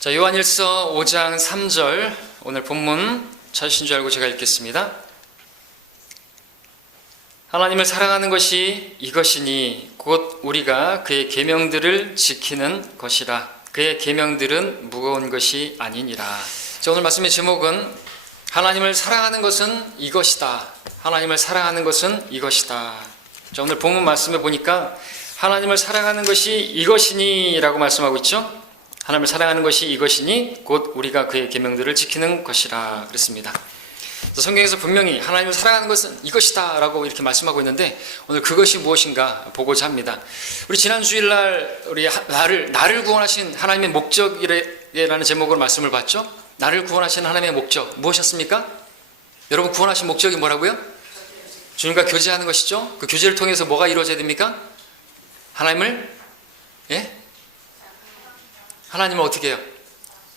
자, 요한일서 5장 3절 오늘 본문 찾으신 줄 알고 제가 읽겠습니다. 하나님을 사랑하는 것이 이것이니 곧 우리가 그의 계명들을 지키는 것이라. 그의 계명들은 무거운 것이 아니니라. 자, 오늘 말씀의 제목은 하나님을 사랑하는 것은 이것이다. 하나님을 사랑하는 것은 이것이다. 자, 오늘 본문 말씀에 보니까 하나님을 사랑하는 것이 이것이니 라고 말씀하고 있죠. 하나님을 사랑하는 것이 이것이니 곧 우리가 그의 계명들을 지키는 것이라 그랬습니다. 성경에서 분명히 하나님을 사랑하는 것은 이것이다 라고 이렇게 말씀하고 있는데 오늘 그것이 무엇인가 보고자 합니다. 우리 지난 주일날 우리 나를 구원하신 하나님의 목적이라는 제목으로 말씀을 봤죠. 나를 구원하신 하나님의 목적 무엇이었습니까? 여러분, 구원하신 목적이 뭐라고요? 주님과 교제하는 것이죠. 그 교제를 통해서 뭐가 이루어져야 됩니까? 하나님을 하나님을 어떻게 해요?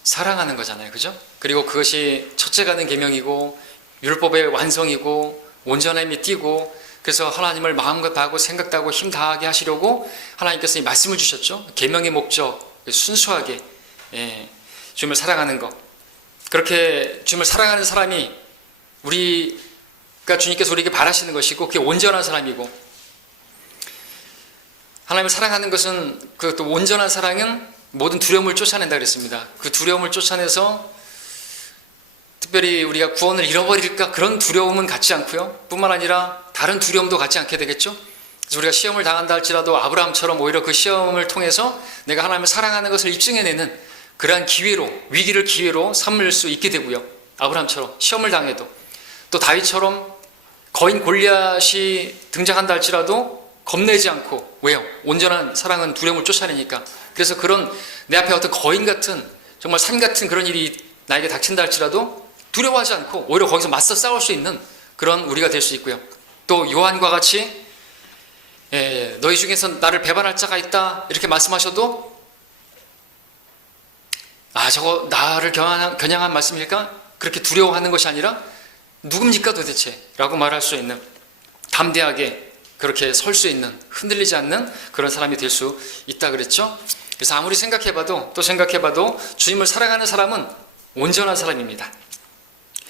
사랑하는 거잖아요. 그죠? 그리고 그것이 첫째가 된 계명이고 율법의 완성이고 온전함이 띠고, 그래서 하나님을 마음과 다하고 생각 다하고 힘 다하게 하시려고 하나님께서 이 말씀을 주셨죠. 계명의 목적, 순수하게 주님을 사랑하는 것. 그렇게 주님을 사랑하는 사람이 우리가 주님께서 우리에게 바라시는 것이고 그게 온전한 사람이고, 하나님을 사랑하는 것은 그 또 온전한 사랑은 모든 두려움을 쫓아낸다 그랬습니다. 그 두려움을 쫓아내서 특별히 우리가 구원을 잃어버릴까 그런 두려움은 갖지 않고요, 뿐만 아니라 다른 두려움도 갖지 않게 되겠죠. 그래서 우리가 시험을 당한다 할지라도 아브라함처럼 오히려 그 시험을 통해서 내가 하나님을 사랑하는 것을 입증해내는 그러한 기회로, 위기를 기회로 삼을 수 있게 되고요. 아브라함처럼 시험을 당해도, 또 다윗처럼 거인 골리앗이 등장한다 할지라도 겁내지 않고, 왜요? 온전한 사랑은 두려움을 쫓아내니까. 그래서 그런 내 앞에 어떤 거인 같은, 정말 산 같은 그런 일이 나에게 닥친다 할지라도 두려워하지 않고 오히려 거기서 맞서 싸울 수 있는 그런 우리가 될 수 있고요. 또 요한과 같이 너희 중에서 나를 배반할 자가 있다 이렇게 말씀하셔도 저거 나를 겨냥한 말씀일까? 그렇게 두려워하는 것이 아니라 누굽니까 도대체? 라고 말할 수 있는, 담대하게 그렇게 설 수 있는, 흔들리지 않는 그런 사람이 될 수 있다 그랬죠. 그래서 아무리 생각해봐도 주님을 사랑하는 사람은 온전한 사람입니다.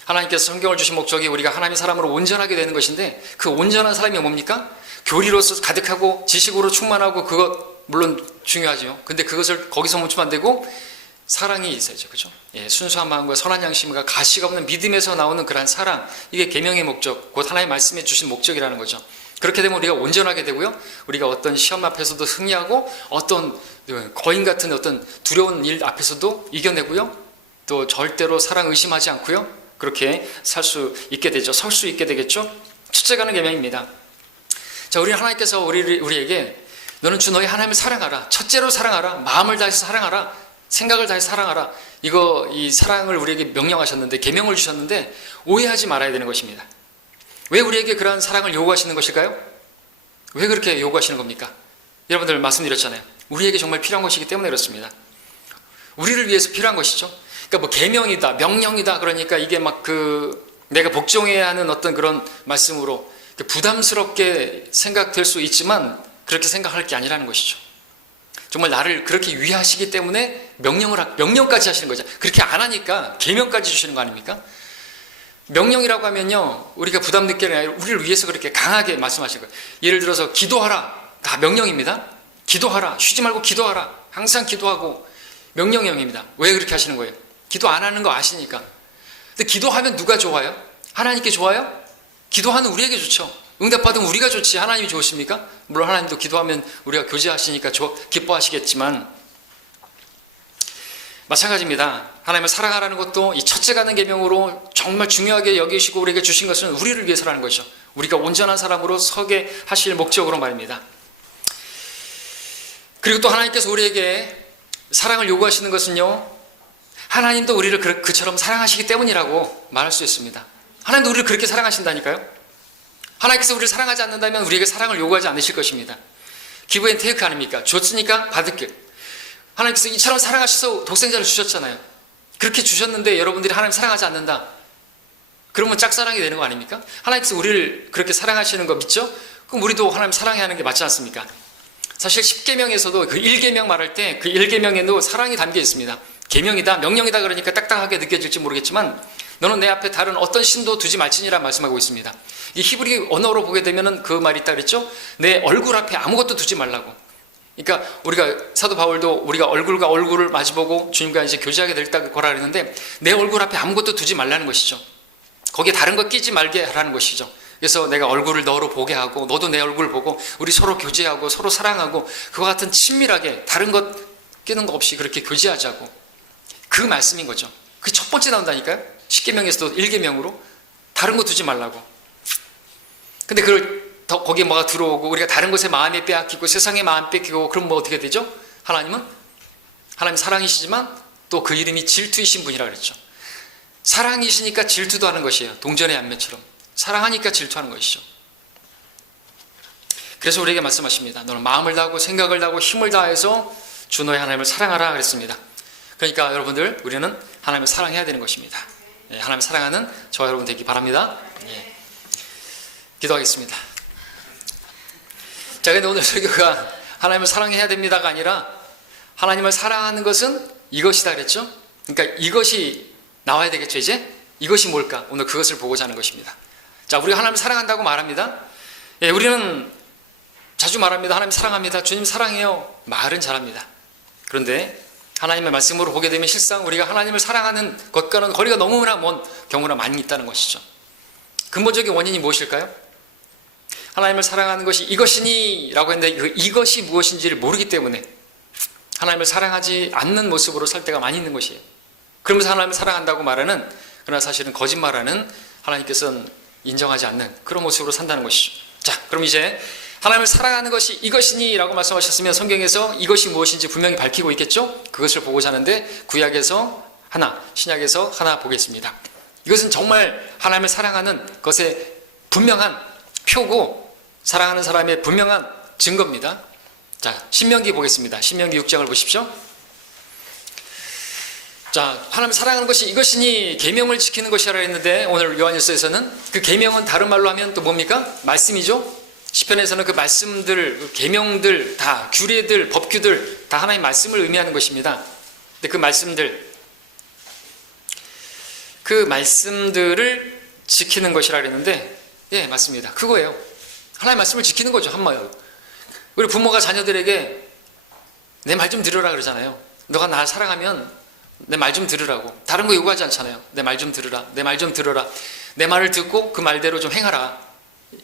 하나님께서 성경을 주신 목적이 우리가 하나님의 사람으로 온전하게 되는 것인데, 그 온전한 사람이 뭡니까? 교리로서 가득하고 지식으로 충만하고, 그것 물론 중요하죠. 근데 그것을 거기서 멈추면 안 되고 사랑이 있어야죠. 그죠? 순수한 마음과 선한 양심과 가시가 없는 믿음에서 나오는 그러한 사랑, 이게 계명의 목적, 곧 하나님의 말씀해 주신 목적이라는 거죠. 그렇게 되면 우리가 온전하게 되고요, 우리가 어떤 시험 앞에서도 승리하고 어떤 거인 같은 어떤 두려운 일 앞에서도 이겨내고요, 또 절대로 사랑 의심하지 않고요, 그렇게 살 수 있게 되죠. 설 수 있게 되겠죠. 첫째가 는 계명입니다. 자, 우리 하나님께서 우리에게 너는 주 너희 하나님을 사랑하라, 첫째로 사랑하라, 마음을 다해서 사랑하라, 생각을 다해서 사랑하라, 이 사랑을 우리에게 명령하셨는데, 계명을 주셨는데 오해하지 말아야 되는 것입니다. 왜 우리에게 그러한 사랑을 요구하시는 것일까요? 왜 그렇게 요구하시는 겁니까? 여러분들 말씀드렸잖아요. 우리에게 정말 필요한 것이기 때문에 그렇습니다. 우리를 위해서 필요한 것이죠. 그러니까 뭐 계명이다, 명령이다 그러니까 이게 막 내가 복종해야 하는 어떤 그런 말씀으로 부담스럽게 생각될 수 있지만, 그렇게 생각할 게 아니라는 것이죠. 정말 나를 그렇게 위하시기 때문에 명령까지 하시는 거죠. 그렇게 안 하니까 계명까지 주시는 거 아닙니까? 명령이라고 하면요, 우리가 부담 느끼는 게 아니라 우리를 위해서 그렇게 강하게 말씀하신 거예요. 예를 들어서 기도하라, 다 명령입니다. 기도하라, 쉬지 말고 기도하라, 항상 기도하고, 명령형입니다. 왜 그렇게 하시는 거예요? 기도 안 하는 거 아시니까. 근데 기도하면 누가 좋아요? 하나님께 좋아요? 기도하는 우리에게 좋죠. 응답받으면 우리가 좋지 하나님이 좋으십니까? 물론 하나님도 기도하면 우리가 교제하시니까 기뻐하시겠지만, 마찬가지입니다. 하나님을 사랑하라는 것도 이 첫째가 는 계명으로 정말 중요하게 여기시고 우리에게 주신 것은 우리를 위해서라는 것이죠. 우리가 온전한 사람으로 서게 하실 목적으로 말입니다. 그리고 또 하나님께서 우리에게 사랑을 요구하시는 것은요, 하나님도 우리를 그처럼 사랑하시기 때문이라고 말할 수 있습니다. 하나님도 우리를 그렇게 사랑하신다니까요. 하나님께서 우리를 사랑하지 않는다면 우리에게 사랑을 요구하지 않으실 것입니다. 기브 앤 테이크 아닙니까? 줬으니까 받을 길. 하나님께서 이처럼 사랑하셔서 독생자를 주셨잖아요. 그렇게 주셨는데 여러분들이 하나님 사랑하지 않는다, 그러면 짝사랑이 되는 거 아닙니까? 하나님께서 우리를 그렇게 사랑하시는 거 믿죠? 그럼 우리도 하나님 사랑해야 하는 게 맞지 않습니까? 사실 10계명에서도 그 1계명 말할 때 그 1계명에도 사랑이 담겨 있습니다. 계명이다, 명령이다 그러니까 딱딱하게 느껴질지 모르겠지만 너는 내 앞에 다른 어떤 신도 두지 말지니라 말씀하고 있습니다. 이 히브리 언어로 보게 되면은 그 말이 있다 그랬죠. 내 얼굴 앞에 아무것도 두지 말라고. 그러니까 우리가 사도 바울도 우리가 얼굴과 얼굴을 마주보고 주님과 이제 교제하게 될 거라 그랬는데 내 얼굴 앞에 아무것도 두지 말라는 것이죠. 거기에 다른 거 끼지 말게 하라는 것이죠. 그래서 내가 얼굴을 너로 보게 하고 너도 내 얼굴 보고 우리 서로 교제하고 서로 사랑하고 그와 같은 친밀하게 다른 것 끼는 거 없이 그렇게 교제하자고. 그 말씀인 거죠. 그 첫 번째 나온다니까요. 10계명에서도 1계명으로 다른 거 두지 말라고. 근데 그걸 거기에 뭐가 들어오고 우리가 다른 것에 마음이 빼앗기고 세상에 마음 뺏기고 그럼 뭐 어떻게 되죠? 하나님 사랑이시지만 또 그 이름이 질투이신 분이라 그랬죠. 사랑이시니까 질투도 하는 것이에요. 동전의 안면처럼 사랑하니까 질투하는 것이죠. 그래서 우리에게 말씀하십니다. 너는 마음을 다하고 생각을 다하고 힘을 다해서 주 너의 하나님을 사랑하라 그랬습니다. 그러니까 여러분들 우리는 하나님을 사랑해야 되는 것입니다. 하나님을 사랑하는 저와 여러분 되기 바랍니다. 기도하겠습니다. 자, 근데 오늘 설교가 하나님을 사랑해야 됩니다가 아니라 하나님을 사랑하는 것은 이것이다 그랬죠? 그러니까 이것이 나와야 되겠죠, 이제? 이것이 뭘까? 오늘 그것을 보고자 하는 것입니다. 자, 우리가 하나님을 사랑한다고 말합니다. 우리는 자주 말합니다. 하나님 사랑합니다. 주님 사랑해요. 말은 잘합니다. 그런데 하나님의 말씀으로 보게 되면 실상 우리가 하나님을 사랑하는 것과는 거리가 너무나 먼 경우가 많이 있다는 것이죠. 근본적인 원인이 무엇일까요? 하나님을 사랑하는 것이 이것이니 라고 했는데 그 이것이 무엇인지를 모르기 때문에 하나님을 사랑하지 않는 모습으로 살 때가 많이 있는 것이에요. 그러면서 하나님을 사랑한다고 말하는, 그러나 사실은 거짓말하는, 하나님께서는 인정하지 않는 그런 모습으로 산다는 것이죠. 자, 그럼 이제 하나님을 사랑하는 것이 이것이니 라고 말씀하셨으면 성경에서 이것이 무엇인지 분명히 밝히고 있겠죠? 그것을 보고자 하는데 구약에서 하나, 신약에서 하나 보겠습니다. 이것은 정말 하나님을 사랑하는 것의 분명한 표고 사랑하는 사람의 분명한 증거입니다. 자, 신명기 보겠습니다. 신명기 6장을 보십시오. 자, 하나님을 사랑하는 것이 이것이니 계명을 지키는 것이라 했는데 오늘 요한일서에서는 그 계명은 다른 말로 하면 또 뭡니까? 말씀이죠. 시편에서는 그 말씀들, 그 계명들 다 규례들, 법규들 다 하나님의 말씀을 의미하는 것입니다. 근데 그 말씀들을 지키는 것이라 그랬는데 예, 맞습니다. 그거예요. 하나님의 말씀을 지키는 거죠, 한마디로. 우리 부모가 자녀들에게 내 말 좀 들으라 그러잖아요. 너가 날 사랑하면 내 말 좀 들으라고. 다른 거 요구하지 않잖아요. 내 말 좀 들으라. 내 말 좀 들어라. 내 말을 듣고 그 말대로 좀 행하라.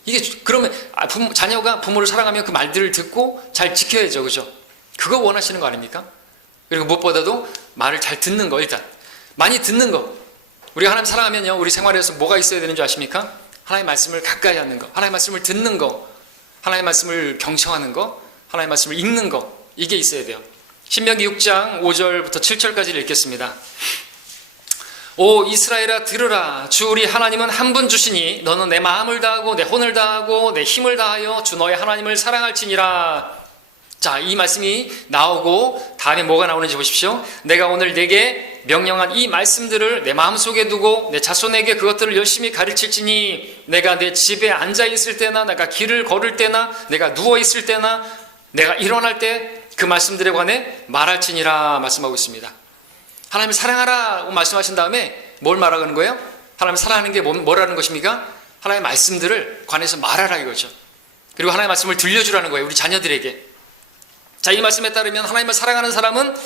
이게 그러면 자녀가 부모를 사랑하면 그 말들을 듣고 잘 지켜야죠, 그죠? 그거 원하시는 거 아닙니까? 그리고 무엇보다도 말을 잘 듣는 거, 일단 많이 듣는 거. 우리가 하나님 사랑하면요, 우리 생활에서 뭐가 있어야 되는 줄 아십니까? 하나님의 말씀을 가까이 하는 거, 하나님의 말씀을 듣는 거, 하나님의 말씀을 경청하는 거, 하나님의 말씀을 읽는 거, 이게 있어야 돼요. 신명기 6장 5절부터 7절까지를 읽겠습니다. 오 이스라엘아 들으라. 주 우리 하나님은 한 분 주시니 너는 내 마음을 다하고 내 혼을 다하고 내 힘을 다하여 주 너의 하나님을 사랑할지니라. 자, 이 말씀이 나오고 다음에 뭐가 나오는지 보십시오. 내가 오늘 내게 명령한 이 말씀들을 내 마음속에 두고 내 자손에게 그것들을 열심히 가르칠지니 내가 내 집에 앉아 있을 때나 내가 길을 걸을 때나 내가 누워 있을 때나 내가 일어날 때 그 말씀들에 관해 말할지니라 말씀하고 있습니다. 하나님을 사랑하라고 말씀하신 다음에 뭘 말하는 거예요? 하나님을 사랑하는 게 뭐라는 것입니까? 하나님의 말씀들을 관해서 말하라 이거죠. 그리고 하나님의 말씀을 들려주라는 거예요, 우리 자녀들에게. 자, 이 말씀에 따르면 하나님을 사랑하는 사람은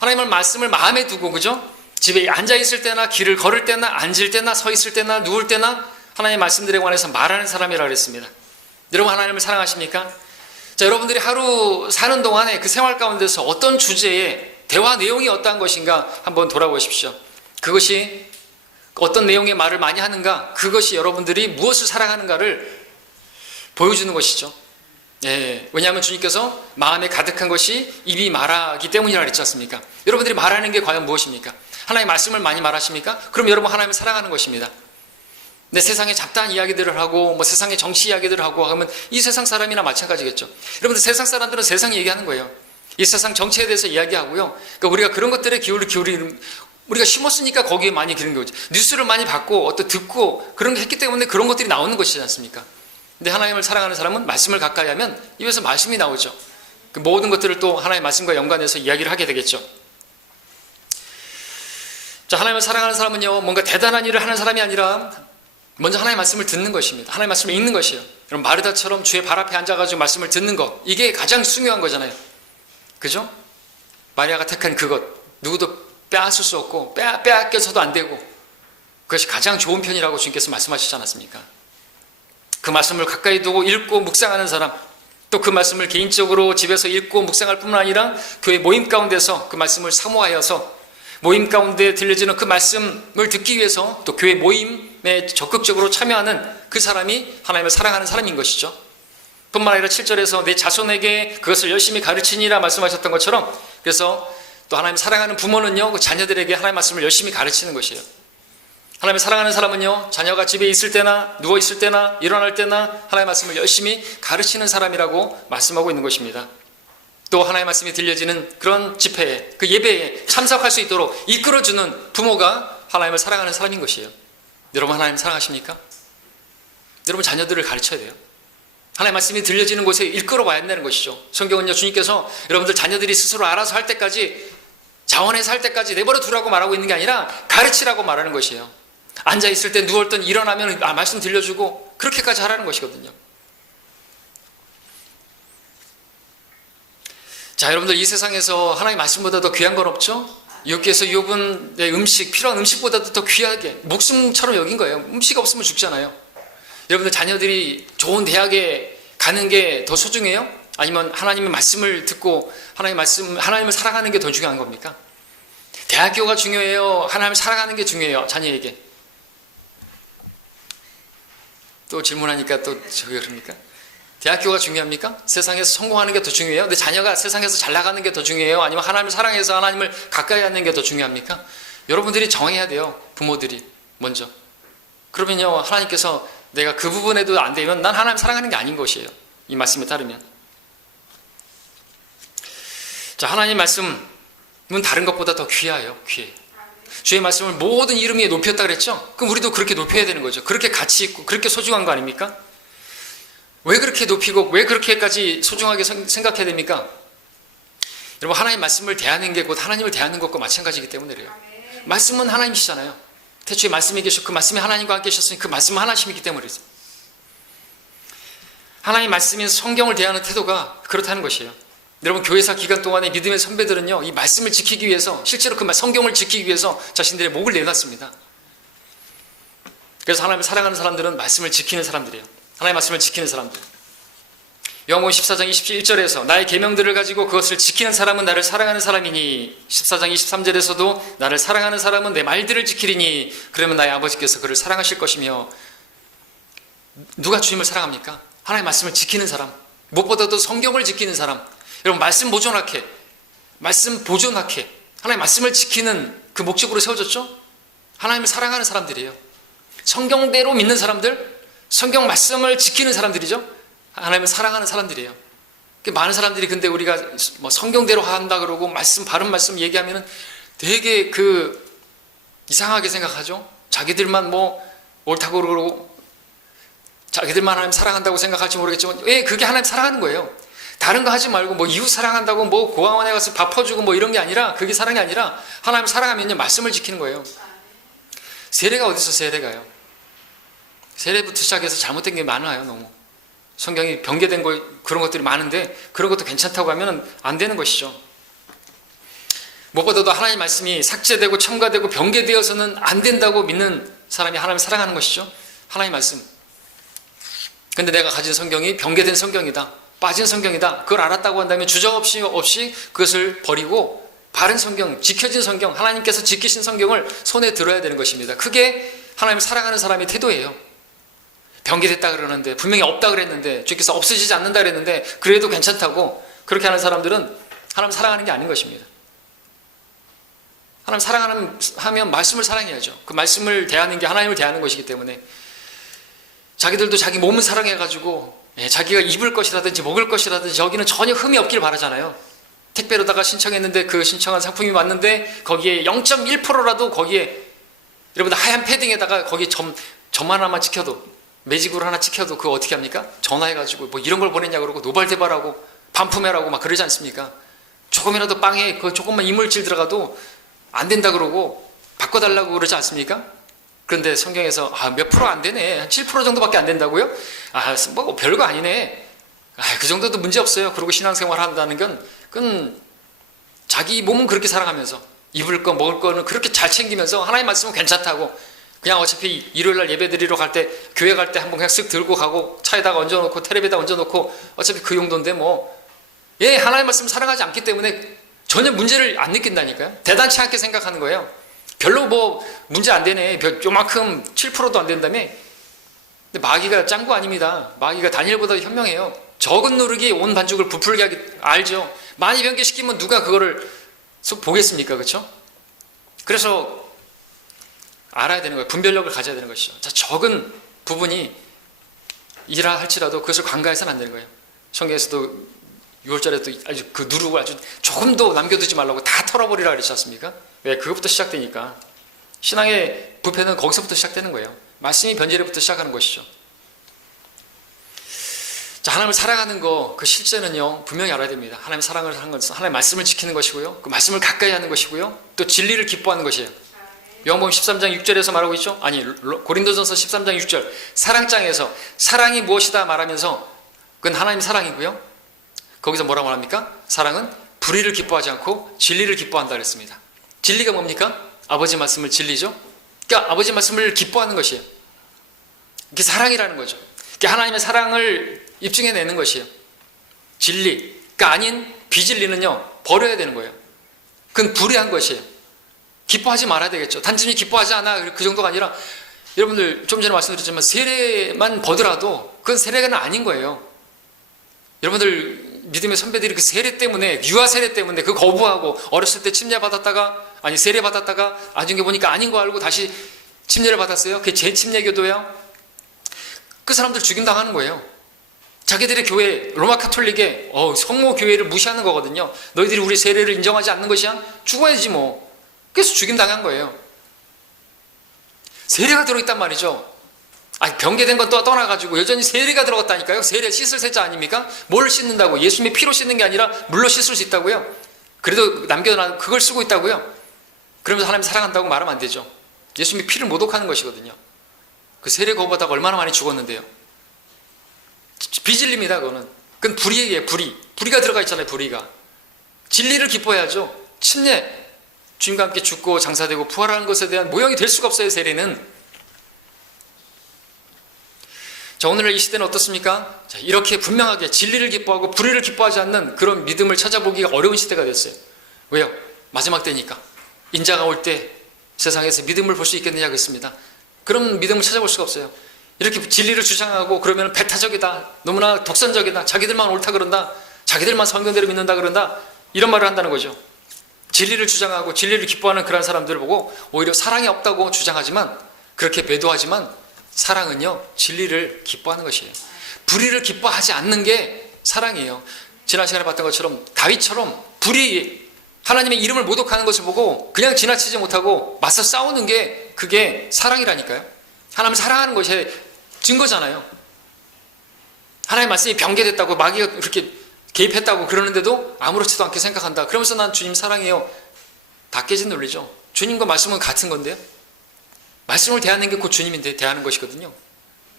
하나님의 말씀을 마음에 두고, 그죠? 집에 앉아 있을 때나 길을 걸을 때나 앉을 때나 서 있을 때나 누울 때나 하나님의 말씀들에 관해서 말하는 사람이라고 그랬습니다. 여러분 하나님을 사랑하십니까? 자, 여러분들이 하루 사는 동안에 그 생활 가운데서 어떤 주제에 대화 내용이 어떠한 것인가 한번 돌아보십시오. 그것이 어떤 내용의 말을 많이 하는가, 그것이 여러분들이 무엇을 사랑하는가를 보여주는 것이죠. 예, 왜냐하면 주님께서 마음에 가득한 것이 입이 말하기 때문이라 그랬지 않습니까? 여러분들이 말하는 게 과연 무엇입니까? 하나님의 말씀을 많이 말하십니까? 그럼 여러분 하나님을 사랑하는 것입니다. 내 세상에 잡다한 이야기들을 하고 뭐 세상의 정치 이야기들을 하고 하면 이 세상 사람이나 마찬가지겠죠. 여러분들 세상 사람들은 세상 얘기하는 거예요. 이 세상 정치에 대해서 이야기하고요. 그러니까 우리가 그런 것들에 기울이는, 우리가 심었으니까 거기에 많이 기르는 거죠. 뉴스를 많이 받고 어떤 듣고 그런 게 했기 때문에 그런 것들이 나오는 것이지 않습니까? 근데 하나님을 사랑하는 사람은 말씀을 가까이 하면 입에서 말씀이 나오죠. 그 모든 것들을 또 하나님의 말씀과 연관해서 이야기를 하게 되겠죠. 자, 하나님을 사랑하는 사람은요, 뭔가 대단한 일을 하는 사람이 아니라 먼저 하나님의 말씀을 듣는 것입니다. 하나님의 말씀을 읽는 것이에요. 여러분, 마르다처럼 주의 발 앞에 앉아가지고 말씀을 듣는 것, 이게 가장 중요한 거잖아요. 그죠? 마리아가 택한 그것, 누구도 빼앗을 수 없고 빼앗겨서도 안 되고, 그것이 가장 좋은 편이라고 주님께서 말씀하시지 않았습니까? 그 말씀을 가까이 두고 읽고 묵상하는 사람, 또 그 말씀을 개인적으로 집에서 읽고 묵상할 뿐만 아니라 교회 모임 가운데서 그 말씀을 사모하여서 모임 가운데 들려지는 그 말씀을 듣기 위해서 또 교회 모임에 적극적으로 참여하는 그 사람이 하나님을 사랑하는 사람인 것이죠. 뿐만 아니라 7절에서 내 자손에게 그것을 열심히 가르치니라 말씀하셨던 것처럼, 그래서 또 하나님을 사랑하는 부모는요, 그 자녀들에게 하나님의 말씀을 열심히 가르치는 것이에요. 하나님을 사랑하는 사람은요, 자녀가 집에 있을 때나 누워 있을 때나 일어날 때나 하나님의 말씀을 열심히 가르치는 사람이라고 말씀하고 있는 것입니다. 또 하나님의 말씀이 들려지는 그런 집회에, 그 예배에 참석할 수 있도록 이끌어주는 부모가 하나님을 사랑하는 사람인 것이에요. 여러분, 하나님 사랑하십니까? 여러분, 자녀들을 가르쳐야 돼요. 하나님의 말씀이 들려지는 곳에 이끌어 와야 된다는 것이죠. 성경은요, 주님께서 여러분들 자녀들이 스스로 알아서 할 때까지, 자원해서 할 때까지 내버려 두라고 말하고 있는 게 아니라 가르치라고 말하는 것이에요. 앉아있을 때, 누웠던 일어나면 말씀 들려주고 그렇게까지 하라는 것이거든요. 자, 여러분들, 이 세상에서 하나님의 말씀보다 더 귀한 건 없죠? 욥기에서 욥은 음식, 필요한 음식보다도 더 귀하게 목숨처럼 여긴 거예요. 음식 없으면 죽잖아요. 여러분들 자녀들이 좋은 대학에 가는 게 더 소중해요? 아니면 하나님의 말씀을 듣고 하나님을 사랑하는 게 더 중요한 겁니까? 대학교가 중요해요? 하나님을 사랑하는 게 중요해요? 자녀에게. 또 질문하니까 또 저기 그럽니까? 대학교가 중요합니까? 세상에서 성공하는 게 더 중요해요? 내 자녀가 세상에서 잘 나가는 게 더 중요해요? 아니면 하나님을 사랑해서 하나님을 가까이 하는 게 더 중요합니까? 여러분들이 정해야 돼요. 부모들이 먼저. 그러면요, 하나님께서 내가 그 부분에도 안 되면 난 하나님 사랑하는 게 아닌 것이에요. 이 말씀에 따르면. 자, 하나님 말씀은 다른 것보다 더 귀해요. 귀해. 주의 말씀을 모든 이름 위에 높였다 그랬죠? 그럼 우리도 그렇게 높여야 되는 거죠. 그렇게 가치 있고 그렇게 소중한 거 아닙니까? 왜 그렇게 높이고 왜 그렇게까지 소중하게 생각해야 됩니까? 여러분, 하나님 말씀을 대하는 게 곧 하나님을 대하는 것과 마찬가지이기 때문에 그래요. 말씀은 하나님이시잖아요. 태초에 말씀이 계셨고 그 말씀이 하나님과 함께 계셨으니 그 말씀은 하나님이기 때문에 그래요. 하나님 말씀인 성경을 대하는 태도가 그렇다는 것이에요. 여러분, 교회사 기간 동안에 믿음의 선배들은요, 이 말씀을 지키기 위해서, 실제로 그 성경을 지키기 위해서 자신들의 목을 내놨습니다. 그래서 하나님을 사랑하는 사람들은 말씀을 지키는 사람들이에요. 하나님의 말씀을 지키는 사람들. 요한복음 14장 27절에서 나의 계명들을 가지고 그것을 지키는 사람은 나를 사랑하는 사람이니, 14장 23절에서도 나를 사랑하는 사람은 내 말들을 지키리니 그러면 나의 아버지께서 그를 사랑하실 것이며. 누가 주님을 사랑합니까? 하나님의 말씀을 지키는 사람, 무엇보다도 성경을 지키는 사람. 여러분, 말씀 보존하게 하나님의 말씀을 지키는 그 목적으로 세워졌죠? 하나님을 사랑하는 사람들이에요. 성경대로 믿는 사람들, 성경 말씀을 지키는 사람들이죠. 하나님을 사랑하는 사람들이에요. 많은 사람들이 근데 우리가 뭐 성경대로 한다 그러고 바른 말씀 얘기하면은 되게 이상하게 생각하죠. 자기들만 뭐 옳다고 그러고 자기들만 하나님 사랑한다고 생각할지 모르겠지만, 왜 그게 하나님 사랑하는 거예요. 다른 거 하지 말고 뭐 이웃 사랑한다고 뭐 고아원에 가서 밥 퍼주고 뭐 이런 게 아니라, 그게 사랑이 아니라 하나님 사랑하면요, 말씀을 지키는 거예요. 세례가 어디서 세례가요? 세례부터 시작해서 잘못된 게 많아요. 너무 성경이 변개된 거, 그런 것들이 많은데 그런 것도 괜찮다고 하면 안 되는 것이죠. 무엇보다도 하나님 말씀이 삭제되고 첨가되고 변개되어서는 안 된다고 믿는 사람이 하나님을 사랑하는 것이죠. 하나님 말씀. 근데 내가 가진 성경이 변개된 성경이다, 빠진 성경이다, 그걸 알았다고 한다면 주저없이 그것을 버리고 바른 성경, 지켜진 성경, 하나님께서 지키신 성경을 손에 들어야 되는 것입니다. 그게 하나님을 사랑하는 사람의 태도예요. 변개됐다 그러는데, 분명히 없다 그랬는데, 주께서 없어지지 않는다 그랬는데 그래도 괜찮다고 그렇게 하는 사람들은 하나님 사랑하는 게 아닌 것입니다. 하나님 사랑하면 말씀을 사랑해야죠. 그 말씀을 대하는 게 하나님을 대하는 것이기 때문에. 자기들도 자기 몸을 사랑해가지고 자기가 입을 것이라든지 먹을 것이라든지 여기는 전혀 흠이 없길 바라잖아요. 택배로다가 신청했는데 그 신청한 상품이 왔는데 거기에 0.1%라도 거기에, 여러분, 하얀 패딩에다가 거기 점 하나만 찍혀도, 매직으로 하나 찍혀도 그거 어떻게 합니까? 전화해가지고 뭐 이런 걸 보냈냐 그러고 노발대발하고 반품해라고 막 그러지 않습니까? 조금이라도 빵에 그 조금만 이물질 들어가도 안 된다 그러고 바꿔달라고 그러지 않습니까? 그런데 성경에서 몇 프로 안 되네. 7% 정도밖에 안 된다고요? 뭐 별거 아니네. 그 정도도 문제 없어요. 그러고 신앙생활 한다는 건 그건 자기 몸은 그렇게 살아가면서 입을 거 먹을 거는 그렇게 잘 챙기면서 하나님 말씀은 괜찮다고 그냥 어차피 일요일날 예배 드리러 갈 때 교회 갈 때 한번 그냥 쓱 들고 가고 차에다가 얹어놓고 텔레비에다 얹어놓고 어차피 그 용도인데 하나님 말씀 사랑하지 않기 때문에 전혀 문제를 안 느낀다니까요. 대단치 않게 생각하는 거예요. 별로 문제 안 되네. 요만큼 7%도 안 된다며. 근데 마귀가 짠 거 아닙니다. 마귀가 다니엘보다 현명해요. 적은 누룩이 온 반죽을 부풀게 하기 알죠. 많이 변개시키면 누가 그거를 보겠습니까? 그렇죠? 그래서 알아야 되는 거예요. 분별력을 가져야 되는 것이죠. 자, 적은 부분이 이라 할지라도 그것을 간과해서는 안 되는 거예요. 성경에서도 6월절에도 아주 그 누룩을 아주 조금도 남겨두지 말라고 다 털어버리라 그랬지 않습니까? 왜? 그것부터 시작되니까. 신앙의 부패는 거기서부터 시작되는 거예요. 말씀이 변제로부터 시작하는 것이죠. 자, 하나님을 사랑하는 거, 그 실제는요, 분명히 알아야 됩니다. 하나님의 사랑을 하는 것은 하나님의 말씀을 지키는 것이고요, 그 말씀을 가까이 하는 것이고요, 또 진리를 기뻐하는 것이에요. 요한복음 13장 6절에서 말하고 있죠? 아니, 고린도전서 13장 6절. 사랑장에서 사랑이 무엇이다 말하면서 그건 하나님 사랑이고요. 거기서 뭐라고 말합니까? 사랑은 불의를 기뻐하지 않고 진리를 기뻐한다 그랬습니다. 진리가 뭡니까? 아버지 말씀을 진리죠. 그러니까 아버지 말씀을 기뻐하는 것이에요. 이게 사랑이라는 거죠. 그러니까 하나님의 사랑을 입증해내는 것이에요. 진리가 아닌 비진리는요, 버려야 되는 거예요. 그건 불의한 것이에요. 기뻐하지 말아야 되겠죠. 단순히 기뻐하지 않아 그 정도가 아니라, 여러분들 좀 전에 말씀드렸지만 세례만 보더라도 그건 세례가 아닌 거예요. 여러분들 믿음의 선배들이 그 세례 때문에, 유아 세례 때문에 그 거부하고 어렸을 때 침례 받았다가, 아니 세례 받았다가 나중에 보니까 아닌 거 알고 다시 침례를 받았어요. 그게 재침례교도예요. 그 사람들 죽임당하는 거예요. 자기들의 교회, 로마 카톨릭의 성모 교회를 무시하는 거거든요. 너희들이 우리 세례를 인정하지 않는 것이야? 죽어야지 뭐. 그래서 죽임당한 거예요. 세례가 들어있단 말이죠. 변개된 건 또 떠나가지고 여전히 세례가 들어갔다니까요. 세례 씻을 세자 아닙니까? 뭘 씻는다고? 예수님의 피로 씻는 게 아니라 물로 씻을 수 있다고요? 그래도 남겨놔 그걸 쓰고 있다고요? 그러면서 하나님 사랑한다고 말하면 안 되죠. 예수님의 피를 모독하는 것이거든요. 그 세례 거부하다가 얼마나 많이 죽었는데요. 비진리입니다. 그건 불의예요. 불의가 들어가 있잖아요. 불의가. 진리를 기뻐해야죠. 침례, 주님과 함께 죽고 장사되고 부활하는 것에 대한 모형이 될 수가 없어요. 세례는. 자, 오늘날 이 시대는 어떻습니까? 자, 이렇게 분명하게 진리를 기뻐하고 불의를 기뻐하지 않는 그런 믿음을 찾아보기가 어려운 시대가 됐어요. 왜요? 마지막 때니까. 인자가 올 때 세상에서 믿음을 볼 수 있겠느냐고 했습니다. 그런 믿음을 찾아볼 수가 없어요. 이렇게 진리를 주장하고 그러면 배타적이다, 너무나 독선적이다, 자기들만 옳다 그런다, 자기들만 성경대로 믿는다 그런다, 이런 말을 한다는 거죠. 진리를 주장하고 진리를 기뻐하는 그런 사람들을 보고 오히려 사랑이 없다고 주장하지만, 그렇게 매도하지만 사랑은요, 진리를 기뻐하는 것이에요. 불의를 기뻐하지 않는 게 사랑이에요. 지난 시간에 봤던 것처럼 다윗처럼 불의, 하나님의 이름을 모독하는 것을 보고 그냥 지나치지 못하고 맞서 싸우는 게, 그게 사랑이라니까요. 하나님을 사랑하는 것이 증거잖아요. 하나님의 말씀이 변개됐다고, 마귀가 그렇게 개입했다고 그러는데도 아무렇지도 않게 생각한다. 그러면서 난 주님 사랑해요. 다 깨진 논리죠. 주님과 말씀은 같은 건데요. 말씀을 대하는 게 곧 주님인데 대하는 것이거든요.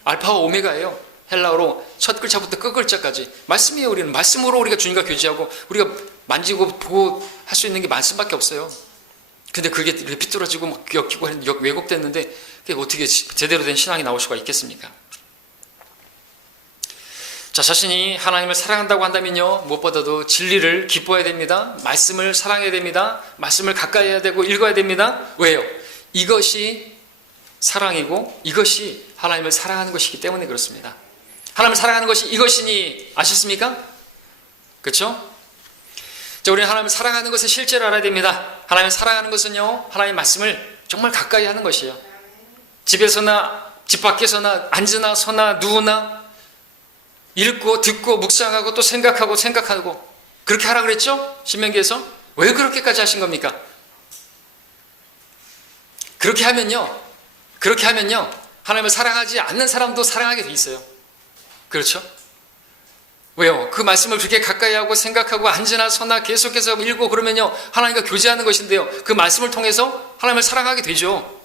알파와 오메가예요. 헬라어로 첫 글자부터 끝 글자까지 말씀이에요. 우리는 말씀으로 우리가 주님과 교제하고 우리가 만지고 보고 할 수 있는 게 말씀밖에 없어요. 근데 그게 비뚤어지고 막 엮이고 왜곡됐는데 그게 어떻게 제대로 된 신앙이 나올 수가 있겠습니까? 자, 자신이 하나님을 사랑한다고 한다면요, 무엇보다도 진리를 기뻐해야 됩니다. 말씀을 사랑해야 됩니다. 말씀을 가까이 해야 되고 읽어야 됩니다. 왜요? 이것이 사랑이고 이것이 하나님을 사랑하는 것이기 때문에 그렇습니다. 하나님을 사랑하는 것이 이것이니 아셨습니까? 그렇죠? 자, 우리는 하나님을 사랑하는 것의 실제를 알아야 됩니다. 하나님을 사랑하는 것은요, 하나님의 말씀을 정말 가까이 하는 것이에요. 집에서나 집 밖에서나 앉으나 서나 누우나 읽고 듣고 묵상하고 또 생각하고 그렇게 하라 그랬죠? 신명기에서. 왜 그렇게까지 하신 겁니까? 그렇게 하면요, 하나님을 사랑하지 않는 사람도 사랑하게 돼 있어요. 그렇죠? 왜요? 그 말씀을 그렇게 가까이 하고 생각하고 앉으나 서나 계속해서 읽고 그러면요, 하나님과 교제하는 것인데요, 그 말씀을 통해서 하나님을 사랑하게 되죠.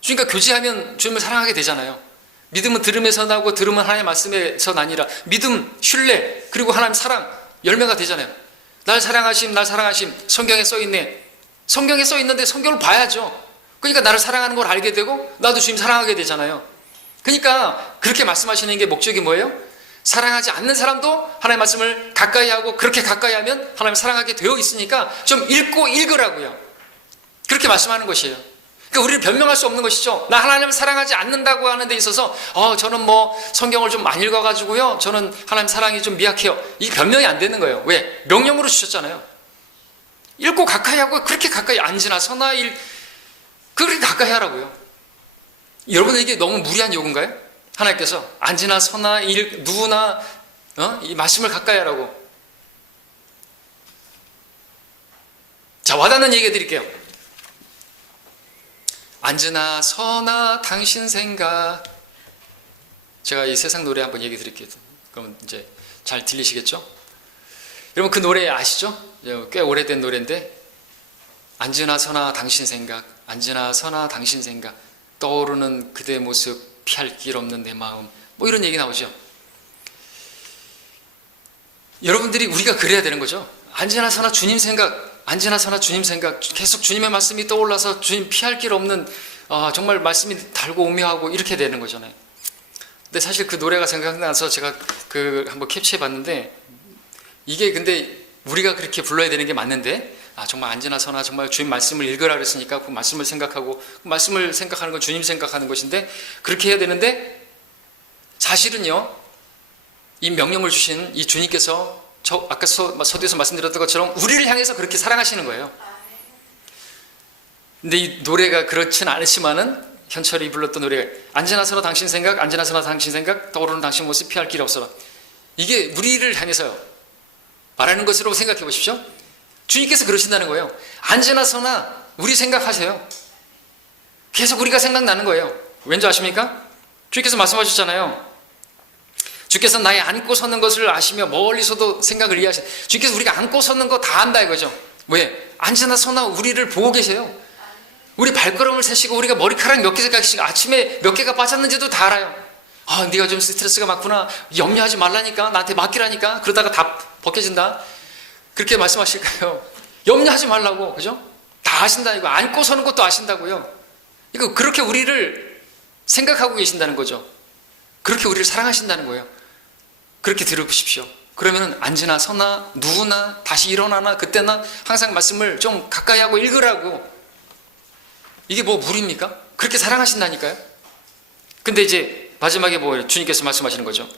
주님과 교제하면 주님을 사랑하게 되잖아요. 믿음은 들음에서 나고 들음은 하나님의 말씀에서 나니라. 믿음, 신뢰, 그리고 하나님 사랑, 열매가 되잖아요. 날 사랑하심, 날 사랑하심, 성경에 써있네. 성경에 써있는데 성경을 봐야죠. 그러니까 나를 사랑하는 걸 알게 되고 나도 주님 사랑하게 되잖아요. 그러니까 그렇게 말씀하시는 게 목적이 뭐예요? 사랑하지 않는 사람도 하나님의 말씀을 가까이 하고, 그렇게 가까이 하면 하나님을 사랑하게 되어 있으니까 좀 읽고 읽으라고요. 그렇게 말씀하는 것이에요. 그러니까 우리를 변명할 수 없는 것이죠. 나 하나님을 사랑하지 않는다고 하는 데 있어서 저는 뭐 성경을 좀 많이 읽어가지고요, 저는 하나님 사랑이 좀 미약해요. 이 변명이 안 되는 거예요. 왜? 명령으로 주셨잖아요. 읽고 가까이 하고, 그렇게 가까이 앉으나 서나 그렇게 가까이 하라고요. 여러분에게 너무 무리한 요구인가요? 하나님께서 앉으나 서나 누구나 이 말씀을 가까이 하라고. 자, 와닿는 얘기 해드릴게요. 앉으나 서나 당신 생각. 제가 이 세상 노래 한번 얘기 드릴게요. 그럼 이제 잘 들리시겠죠? 여러분 그 노래 아시죠? 꽤 오래된 노래인데, 앉으나 서나 당신 생각, 앉으나 서나 당신 생각, 떠오르는 그대 모습, 피할 길 없는 내 마음, 뭐 이런 얘기 나오죠. 여러분들이, 우리가 그래야 되는 거죠. 앉으나 서나 주님 생각, 앉으나 서나 주님 생각, 계속 주님의 말씀이 떠올라서 주님 피할 길 없는, 정말 말씀이 달고 오묘하고 이렇게 되는 거잖아요. 근데 사실 그 노래가 생각나서 제가 한번 캡처해 봤는데, 이게 근데 우리가 그렇게 불러야 되는 게 맞는데, 정말 앉으나 서나 정말 주님 말씀을 읽으라 그랬으니까 그 말씀을 생각하고, 그 말씀을 생각하는 건 주님 생각하는 것인데, 그렇게 해야 되는데, 사실은요, 이 명령을 주신 이 주님께서 아까 서두에서 말씀드렸던 것처럼 우리를 향해서 그렇게 사랑하시는 거예요. 근데 이 노래가 그렇진 않지만은, 현철이 불렀던 노래가 앉으나 서나 당신 생각, 앉으나 서나 당신 생각, 떠오르는 당신 모습, 피할 길 없어라. 이게 우리를 향해서 말하는 것으로 생각해 보십시오. 주님께서 그러신다는 거예요. 앉으나 서나 우리 생각하세요. 계속 우리가 생각나는 거예요. 왠지 아십니까? 주님께서 말씀하셨잖아요. 주께서 나의 앉고 서는 것을 아시며 멀리서도 생각을 이해하시는, 주님께서 우리가 앉고 서는 거 다 안다 이거죠. 왜? 앉으나 서나 우리를 보고 계세요. 우리 발걸음을 세시고, 우리가 머리카락 몇 개씩 아침에 몇 개가 빠졌는지도 다 알아요. 네가 좀 스트레스가 많구나, 염려하지 말라니까, 나한테 맡기라니까, 그러다가 다 벗겨진다, 그렇게 말씀하실까요? 염려하지 말라고, 그죠? 다 아신다 이거. 앉고 서는 것도 아신다고요. 이거 그렇게 우리를 생각하고 계신다는 거죠. 그렇게 우리를 사랑하신다는 거예요. 그렇게 들어보십시오. 그러면 앉으나 서나 누구나 다시 일어나나 그때나 항상 말씀을 좀 가까이 하고 읽으라고. 이게 뭐 무리입니까? 그렇게 사랑하신다니까요. 근데 이제 마지막에 뭐예요? 주님께서 말씀하시는 거죠.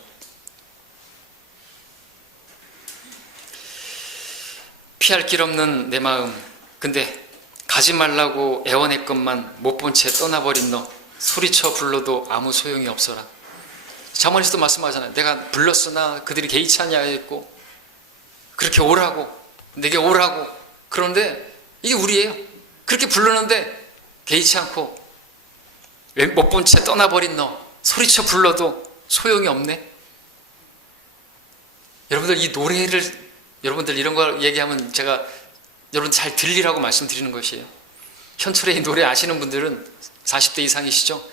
피할 길 없는 내 마음, 근데 가지 말라고 애원했건만 못 본 채 떠나버린 너, 소리쳐 불러도 아무 소용이 없어라. 잠언에서도 말씀하잖아요. 내가 불렀으나 그들이 개의치 아니하였고, 그렇게 오라고, 내게 오라고. 그런데 이게 우리예요. 그렇게 부르는데 개의치 않고, 못 본 채 떠나버린 너, 소리쳐 불러도 소용이 없네. 여러분들 이 노래를, 여러분들 이런 걸 얘기하면 제가 여러분 잘 들리라고 말씀드리는 것이에요. 현철의 이 노래 아시는 분들은 40대 이상이시죠?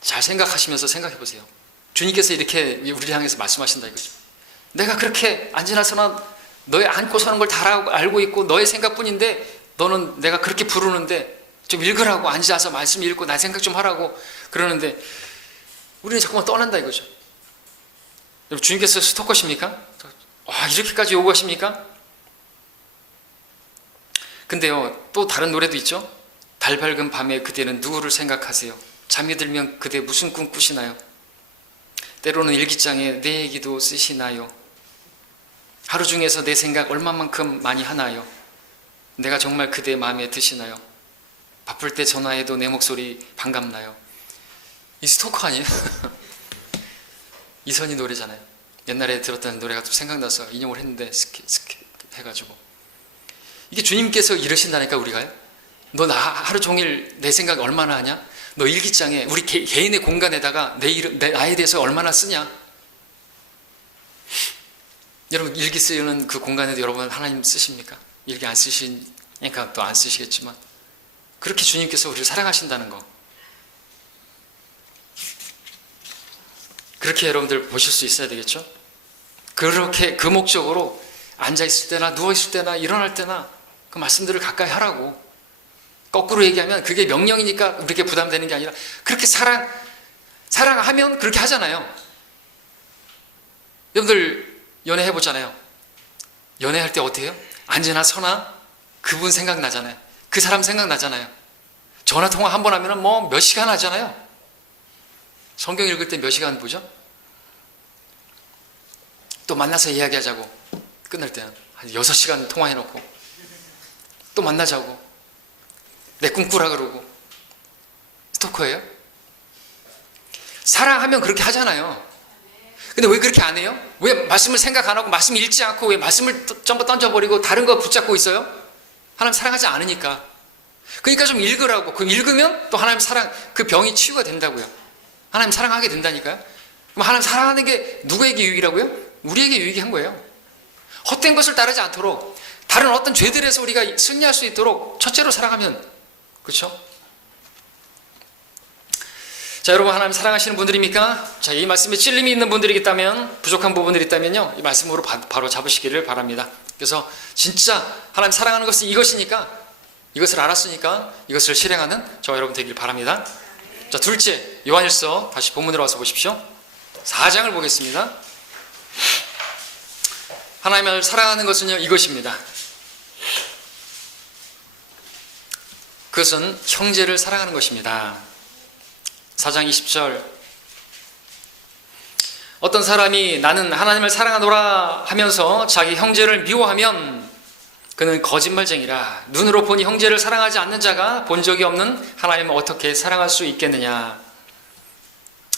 잘 생각하시면서 생각해 보세요. 주님께서 이렇게 우리를 향해서 말씀하신다 이거죠. 내가 그렇게 앉으나 서나 너의 앉고 서는 걸 다 알고 있고 너의 생각뿐인데, 너는 내가 그렇게 부르는데 좀 읽으라고, 앉아서 말씀 읽고 나 생각 좀 하라고 그러는데 우리는 자꾸만 떠난다 이거죠. 주님께서 스토커십니까? 이렇게까지 요구하십니까? 근데요, 또 다른 노래도 있죠. 달 밝은 밤에 그대는 누구를 생각하세요? 잠이 들면 그대 무슨 꿈 꾸시나요? 때로는 일기장에 내 얘기도 쓰시나요? 하루 중에서 내 생각 얼마만큼 많이 하나요? 내가 정말 그대 마음에 드시나요? 바쁠 때 전화해도 내 목소리 반갑나요? 이 스토커 아니에요? 이선희 노래잖아요. 옛날에 들었던 노래가 또 생각나서 인용을 했는데 스킵 해가지고, 이게 주님께서 이러신다니까. 우리가요, 너 나 하루 종일 내 생각 얼마나 하냐? 너 일기장에 우리 개인의 공간에다가 나에 대해서 얼마나 쓰냐? 여러분 일기 쓰는 그 공간에도 여러분 하나님 쓰십니까? 일기 안 쓰시니까 또 안 쓰시겠지만 그렇게 주님께서 우리를 사랑하신다는 거, 그렇게 여러분들 보실 수 있어야 되겠죠? 그렇게 그 목적으로 앉아있을 때나 누워있을 때나 일어날 때나 그 말씀들을 가까이 하라고. 거꾸로 얘기하면 그게 명령이니까 그렇게 부담되는 게 아니라 그렇게 사랑하면 그렇게 하잖아요. 여러분들 연애해보잖아요. 연애할 때 어떻게 해요? 앉으나 서나 그분 생각나잖아요. 그 사람 생각나잖아요. 전화통화 한 번 하면 뭐 몇 시간 하잖아요. 성경 읽을 때 몇 시간 보죠? 또 만나서 이야기하자고 끝날 때는 한 6시간 통화해놓고 또 만나자고 내 꿈꾸라 그러고. 스토커예요? 사랑하면 그렇게 하잖아요. 근데 왜 그렇게 안 해요? 왜 말씀을 생각 안 하고 말씀 읽지 않고 왜 말씀을 전부 던져버리고 다른 거 붙잡고 있어요? 하나님 사랑하지 않으니까. 그러니까 좀 읽으라고. 그 읽으면 또 하나님 사랑, 그 병이 치유가 된다고요. 하나님 사랑하게 된다니까요. 그럼 하나님 사랑하는 게 누구에게 유익이라고요? 우리에게 유익이 한 거예요. 헛된 것을 따르지 않도록, 다른 어떤 죄들에서 우리가 승리할 수 있도록 첫째로 사랑하면, 그렇죠? 자, 여러분 하나님 사랑하시는 분들입니까? 자, 이 말씀에 찔림이 있는 분들이 있다면, 부족한 부분들이 있다면요, 이 말씀으로 바로 잡으시기를 바랍니다. 그래서 진짜 하나님 사랑하는 것은 이것이니까, 이것을 알았으니까 이것을 실행하는 저와 여러분 되길 바랍니다. 자, 둘째, 요한일서 다시 본문으로 와서 보십시오. 4장을 보겠습니다. 하나님을 사랑하는 것은요, 이것입니다. 그것은 형제를 사랑하는 것입니다. 4장 20절. 어떤 사람이 나는 하나님을 사랑하노라 하면서 자기 형제를 미워하면 그는 거짓말쟁이라. 눈으로 보니 형제를 사랑하지 않는 자가 본 적이 없는 하나님을 어떻게 사랑할 수 있겠느냐.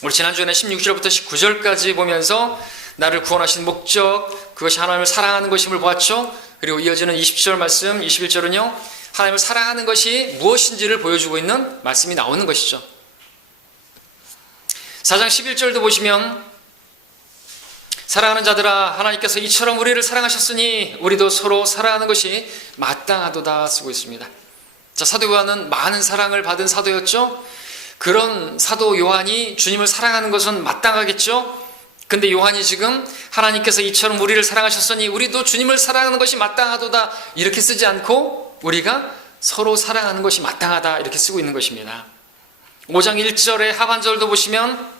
우리 지난주에는 16절부터 19절까지 보면서 나를 구원하신 목적, 그것이 하나님을 사랑하는 것임을 보았죠. 그리고 이어지는 20절 말씀, 21절은요, 하나님을 사랑하는 것이 무엇인지를 보여주고 있는 말씀이 나오는 것이죠. 4장 11절도 보시면 사랑하는 자들아 하나님께서 이처럼 우리를 사랑하셨으니 우리도 서로 사랑하는 것이 마땅하도다 쓰고 있습니다. 자, 사도 요한은 많은 사랑을 받은 사도였죠. 그런 사도 요한이 주님을 사랑하는 것은 마땅하겠죠. 근데 요한이 지금 하나님께서 이처럼 우리를 사랑하셨으니 우리도 주님을 사랑하는 것이 마땅하도다 이렇게 쓰지 않고 우리가 서로 사랑하는 것이 마땅하다 이렇게 쓰고 있는 것입니다. 5장 1절의 하반절도 보시면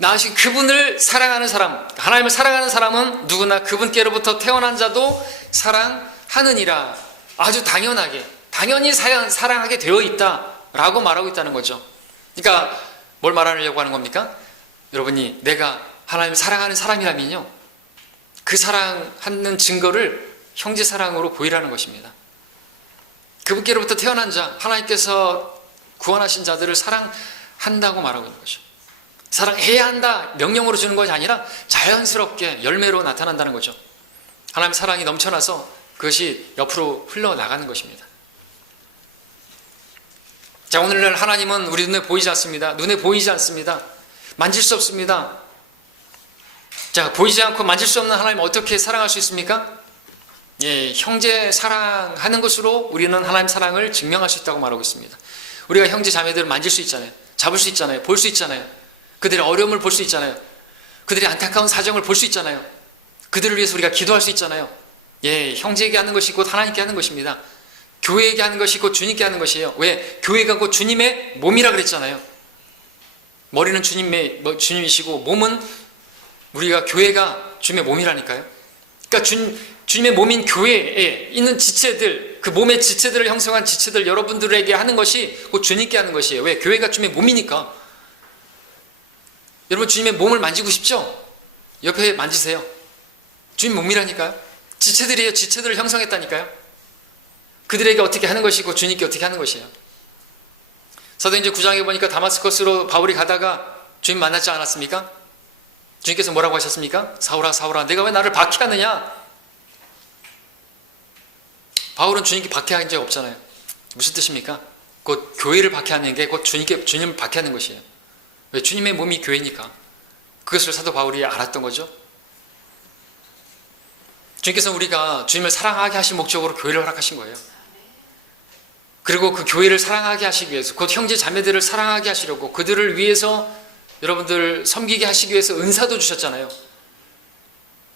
나으신 그분을 사랑하는 사람, 하나님을 사랑하는 사람은 누구나 그분께로부터 태어난 자도 사랑하느니라. 아주 당연히 사랑하게 되어 있다라고 말하고 있다는 거죠. 그러니까 뭘 말하려고 하는 겁니까? 여러분이 내가 하나님을 사랑하는 사람이라면요, 그 사랑하는 증거를 형제 사랑으로 보이라는 것입니다. 그분께로부터 태어난 자, 하나님께서 구원하신 자들을 사랑한다고 말하고 있는 거죠. 사랑해야 한다 명령으로 주는 것이 아니라 자연스럽게 열매로 나타난다는 거죠. 하나님의 사랑이 넘쳐나서 그것이 옆으로 흘러나가는 것입니다. 자, 오늘날 하나님은 우리 눈에 보이지 않습니다. 눈에 보이지 않습니다. 만질 수 없습니다. 자, 보이지 않고 만질 수 없는 하나님 어떻게 사랑할 수 있습니까? 예, 형제 사랑하는 것으로 우리는 하나님 사랑을 증명할 수 있다고 말하고 있습니다. 우리가 형제 자매들을 만질 수 있잖아요. 잡을 수 있잖아요. 볼 수 있잖아요. 그들의 어려움을 볼 수 있잖아요. 그들의 안타까운 사정을 볼 수 있잖아요. 그들을 위해서 우리가 기도할 수 있잖아요. 예, 형제에게 하는 것이 곧 하나님께 하는 것입니다. 교회에게 하는 것이 곧 주님께 하는 것이에요. 왜? 교회가 곧 주님의 몸이라 그랬잖아요. 머리는 주님이시고 몸은 우리가 교회가 주님의 몸이라니까요. 그러니까 주님의 몸인 교회에 있는 지체들, 그 몸의 지체들을 형성한 지체들 여러분들에게 하는 것이 곧 주님께 하는 것이에요. 왜? 교회가 주님의 몸이니까. 여러분 주님의 몸을 만지고 싶죠? 옆에 만지세요. 주님 몸이라니까요. 지체들이에요. 지체들을 형성했다니까요. 그들에게 어떻게 하는 것이고 주님께 어떻게 하는 것이에요. 사도행전 9장에 보니까 다마스커스로 바울이 가다가 주님 만났지 않았습니까? 주님께서 뭐라고 하셨습니까? 사울아 사울아 내가 왜 나를 박해하느냐? 바울은 주님께 박해한 적 없잖아요. 무슨 뜻입니까? 곧 교회를 박해하는 게 곧 주님을 박해하는 것이에요. 왜? 주님의 몸이 교회니까. 그것을 사도 바울이 알았던 거죠. 주님께서 우리가 주님을 사랑하게 하신 목적으로 교회를 허락하신 거예요. 그리고 그 교회를 사랑하게 하시기 위해서, 곧 형제 자매들을 사랑하게 하시려고, 그들을 위해서 여러분들 섬기게 하시기 위해서 은사도 주셨잖아요.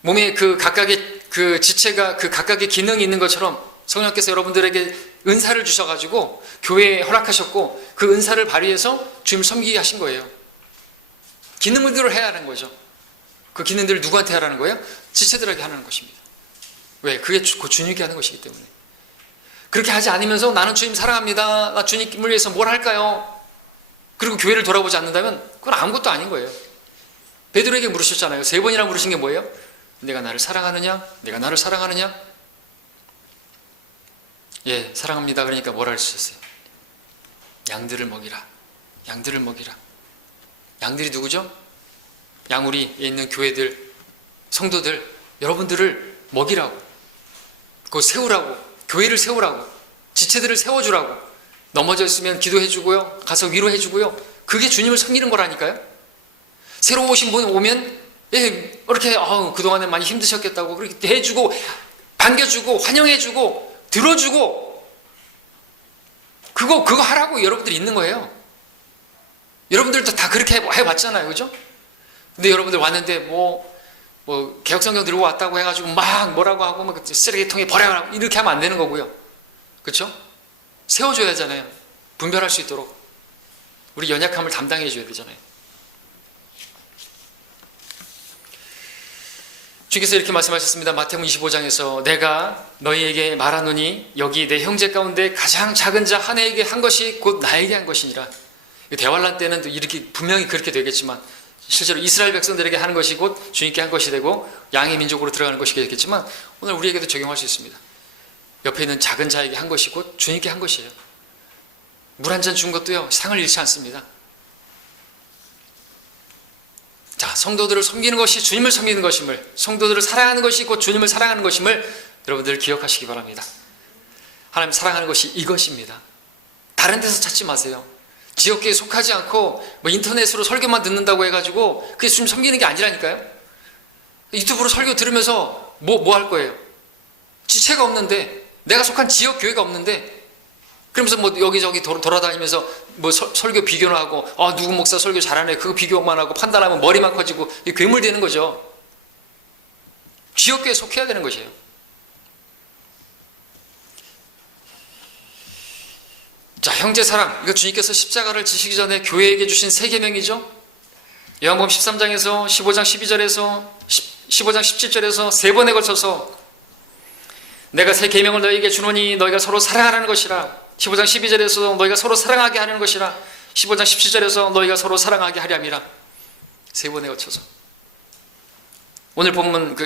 몸에 그 각각의 그 지체가 그 각각의 기능이 있는 것처럼 성령께서 여러분들에게 은사를 주셔가지고 교회에 허락하셨고, 그 은사를 발휘해서 주님을 섬기게 하신 거예요. 기능들을 해야 하는 거죠. 그 기능들을 누구한테 하라는 거예요? 지체들에게 하는 것입니다. 왜? 그게 곧 주님께 하는 것이기 때문에. 그렇게 하지 않으면서 나는 주님 사랑합니다, 나 주님을 위해서 뭘 할까요? 그리고 교회를 돌아보지 않는다면 그건 아무것도 아닌 거예요. 베드로에게 물으셨잖아요. 3번이나 물으신 게 뭐예요? 내가 나를 사랑하느냐? 내가 나를 사랑하느냐? 예, 사랑합니다. 그러니까 뭐라 하셨어요? 양들을 먹이라. 양들을 먹이라. 양들이 누구죠? 양우리에 있는 교회들, 성도들, 여러분들을 먹이라고, 그거 세우라고, 교회를 세우라고, 지체들을 세워주라고. 넘어져 있으면 기도해주고요, 가서 위로해주고요. 그게 주님을 섬기는 거라니까요. 새로 오신 분 오면 예, 이렇게 그동안에 많이 힘드셨겠다고 그렇게 해주고, 반겨주고, 환영해주고, 들어주고, 그거 하라고 여러분들이 있는 거예요. 여러분들도 다 그렇게 해봤잖아요, 그죠? 근데 여러분들 왔는데 뭐 개혁성경 들고 왔다고 해가지고 막 뭐라고 하고 막 쓰레기통에 버려라 이렇게 하면 안 되는 거고요, 그렇죠? 세워줘야 하잖아요. 분별할 수 있도록 우리 연약함을 담당해 줘야 되잖아요. 주께서 이렇게 말씀하셨습니다. 마태복음 25장에서 내가 너희에게 말하노니 여기 내 형제 가운데 가장 작은 자 하나에게 한 것이 곧 나에게 한 것이니라. 대환란 때는 또 이렇게 분명히 그렇게 되겠지만, 실제로 이스라엘 백성들에게 하는 것이 곧 주님께 한 것이 되고 양의 민족으로 들어가는 것이 되겠지만, 오늘 우리에게도 적용할 수 있습니다. 옆에 있는 작은 자에게 한 것이 곧 주님께 한 것이에요. 물 한 잔 준 것도요, 상을 잃지 않습니다. 자, 성도들을 섬기는 것이 주님을 섬기는 것임을, 성도들을 사랑하는 것이 곧 주님을 사랑하는 것임을 여러분들 기억하시기 바랍니다. 하나님 사랑하는 것이 이것입니다. 다른 데서 찾지 마세요. 지역교회에 속하지 않고 인터넷으로 설교만 듣는다고 해가지고 그게 주님 섬기는 게 아니라니까요. 유튜브로 설교 들으면서 뭐 할 거예요? 지체가 없는데, 내가 속한 지역교회가 없는데, 그러면서 여기저기 돌아다니면서 설교 비교는 하고, 누구 목사 설교 잘하네, 그거 비교만 하고 판단하면 머리만 커지고 괴물되는 거죠. 지역교회에 속해야 되는 것이에요. 자, 형제사랑, 이거 주님께서 십자가를 지시기 전에 교회에게 주신 3계명이죠. 요한복음 13장에서 15장 12절에서 15장 17절에서 3번에 걸쳐서 내가 3계명을 너희에게 주노니 너희가 서로 사랑하라는 것이라. 15장 12절에서 너희가 서로 사랑하게 하는 것이라. 15장 17절에서 너희가 서로 사랑하게 하려 함이라. 3번에 걸쳐서. 오늘 본문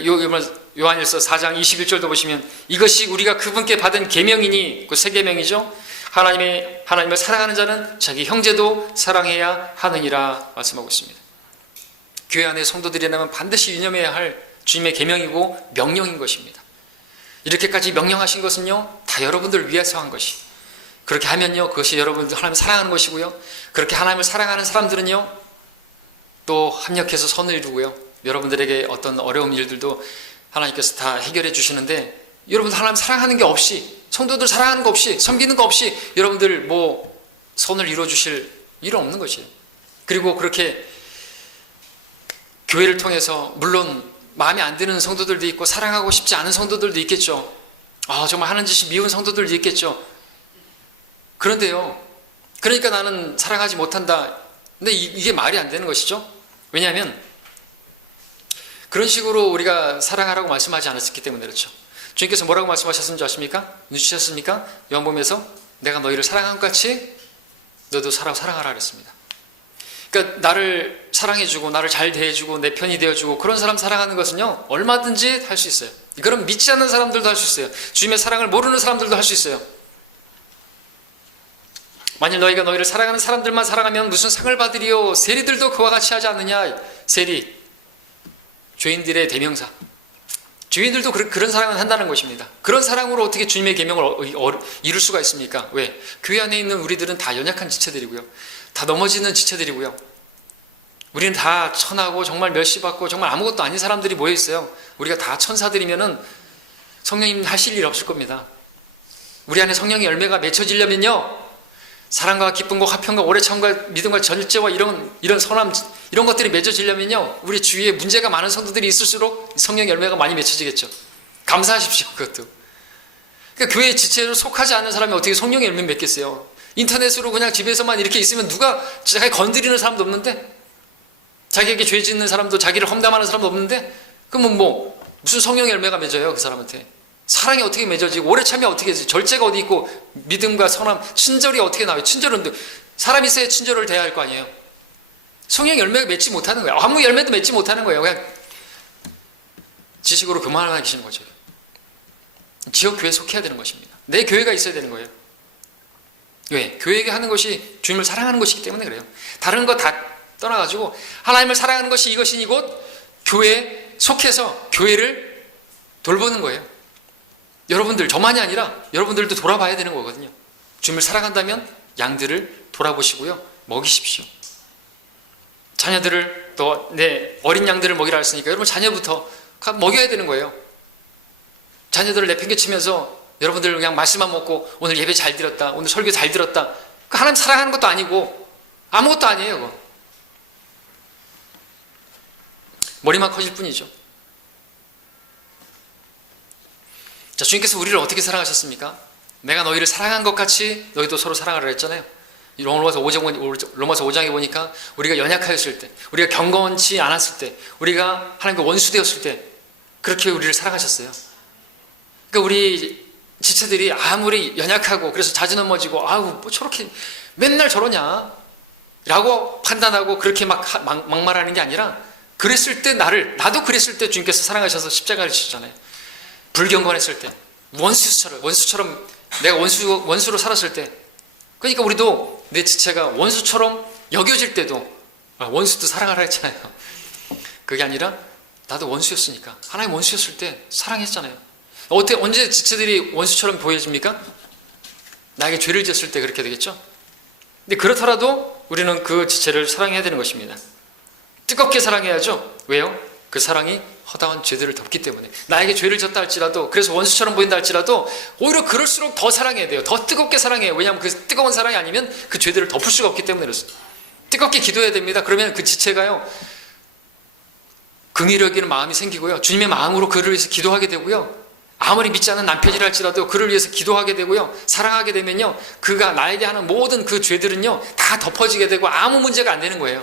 요한일서 4장 21절도 보시면 이것이 우리가 그분께 받은 계명이니, 그 3계명이죠. 하나님을 사랑하는 자는 자기 형제도 사랑해야 하느니라 말씀하고 있습니다. 교회 안에 성도들이라면 반드시 유념해야 할 주님의 계명이고 명령인 것입니다. 이렇게까지 명령하신 것은요, 다 여러분들을 위해서 한 것이. 그렇게 하면요, 그것이 여러분들 하나님을 사랑하는 것이고요. 그렇게 하나님을 사랑하는 사람들은요, 또 합력해서 선을 이루고요. 여러분들에게 어떤 어려운 일들도 하나님께서 다 해결해 주시는데, 여러분들 하나님 사랑하는 게 없이, 성도들 사랑하는 거 없이, 섬기는 거 없이 여러분들 선을 이루어 주실 일은 없는 것이에요. 그리고 그렇게 교회를 통해서 물론 마음에 안 드는 성도들도 있고 사랑하고 싶지 않은 성도들도 있겠죠. 정말 하는 짓이 미운 성도들도 있겠죠. 그런데요, 그러니까 나는 사랑하지 못한다. 근데 이게 말이 안 되는 것이죠. 왜냐하면 그런 식으로 우리가 사랑하라고 말씀하지 않았기 때문에 그렇죠. 주님께서 뭐라고 말씀하셨는지 아십니까? 눈치채셨습니까? 요한복음에서 내가 너희를 사랑한 것 같이 너도 사랑하라 그랬습니다. 그러니까 나를 사랑해주고 나를 잘 대해주고 내 편이 되어주고 그런 사람 사랑하는 것은요, 얼마든지 할 수 있어요. 그럼 믿지 않는 사람들도 할 수 있어요. 주님의 사랑을 모르는 사람들도 할 수 있어요. 만일 너희가 너희를 사랑하는 사람들만 사랑하면 무슨 상을 받으리요? 세리들도 그와 같이 하지 않느냐? 세리, 죄인들의 대명사. 주인들도 그런 사랑을 한다는 것입니다. 그런 사랑으로 어떻게 주님의 계명을 이룰 수가 있습니까? 왜? 교회 안에 있는 우리들은 다 연약한 지체들이고요, 다 넘어지는 지체들이고요, 우리는 다 천하고 정말 멸시받고 정말 아무것도 아닌 사람들이 모여 있어요. 우리가 다 천사들이면은 성령님 하실 일 없을 겁니다. 우리 안에 성령의 열매가 맺혀지려면요, 사랑과 기쁨과 화평과 오래 참과 믿음과 절제와 이런 선함, 이런 것들이 맺어지려면요, 우리 주위에 문제가 많은 성도들이 있을수록 성령 열매가 많이 맺혀지겠죠. 감사하십시오. 그것도. 그러니까 교회 지체로 속하지 않는 사람이 어떻게 성령의 열매 맺겠어요? 인터넷으로 그냥 집에서만 이렇게 있으면 누가 자기 건드리는 사람도 없는데, 자기에게 죄 짓는 사람도, 자기를 험담하는 사람도 없는데, 그러면 뭐 무슨 성령의 열매가 맺어요? 그 사람한테. 사랑이 어떻게 맺어지고 오래 참이 어떻게 되지? 절제가 어디 있고 믿음과 선함, 친절이 어떻게 나와요? 친절은 사람이 있어야 친절을 대해야 할 거 아니에요. 성령 열매가 맺지 못하는 거예요. 아무 열매도 맺지 못하는 거예요. 그냥 지식으로 그만하고 계시는 거죠. 지역 교회에 속해야 되는 것입니다. 내 교회가 있어야 되는 거예요. 왜? 교회에게 하는 것이 주님을 사랑하는 것이기 때문에 그래요. 다른 거 다 떠나가지고 하나님을 사랑하는 것이 이것이니 곧 교회에 속해서 교회를 돌보는 거예요. 여러분들, 저만이 아니라 여러분들도 돌아봐야 되는 거거든요. 주님을 사랑한다면 양들을 돌아보시고요, 먹이십시오. 자녀들을, 또 내 어린 양들을 먹이라 했으니까 여러분 자녀부터 먹여야 되는 거예요. 자녀들을 내팽개치면서 여러분들 그냥 말씀만 먹고 오늘 예배 잘 드렸다, 오늘 설교 잘 들었다, 그 하나님 사랑하는 것도 아니고 아무것도 아니에요. 그거. 머리만 커질 뿐이죠. 자, 주님께서 우리를 어떻게 사랑하셨습니까? 내가 너희를 사랑한 것 같이 너희도 서로 사랑하라 했잖아요. 로마서 5장에 보니까 우리가 연약하였을 때, 우리가 경건치 않았을 때, 우리가 하나님과 원수되었을 때 그렇게 우리를 사랑하셨어요. 그러니까 우리 지체들이 아무리 연약하고 그래서 자주 넘어지고 아우 뭐 저렇게 맨날 저러냐 라고 판단하고 그렇게 막말하는 게 아니라, 그랬을 때 나도 그랬을 때 주님께서 사랑하셔서 십자가를 지셨잖아요. 불경건했을 때, 원수처럼 내가 원수로 살았을 때, 그러니까 우리도 내 지체가 원수처럼 여겨질 때도 원수도 사랑하라 했잖아요. 그게 아니라 나도 원수였으니까, 하나님 원수였을 때 사랑했잖아요. 언제 지체들이 원수처럼 보여집니까? 나에게 죄를 지었을 때 그렇게 되겠죠. 근데 그렇더라도 우리는 그 지체를 사랑해야 되는 것입니다. 뜨겁게 사랑해야죠. 왜요? 그 사랑이 허다한 죄들을 덮기 때문에. 나에게 죄를 졌다 할지라도, 그래서 원수처럼 보인다 할지라도 오히려 그럴수록 더 사랑해야 돼요. 더 뜨겁게 사랑해요. 왜냐하면 그 뜨거운 사랑이 아니면 그 죄들을 덮을 수가 없기 때문에 그렇습니다. 뜨겁게 기도해야 됩니다. 그러면 그 지체가요, 긍휼히 여기는 마음이 생기고요, 주님의 마음으로 그를 위해서 기도하게 되고요, 아무리 믿지 않는 남편이라 할지라도 그를 위해서 기도하게 되고요, 사랑하게 되면요, 그가 나에게 하는 모든 그 죄들은요 다 덮어지게 되고 아무 문제가 안 되는 거예요.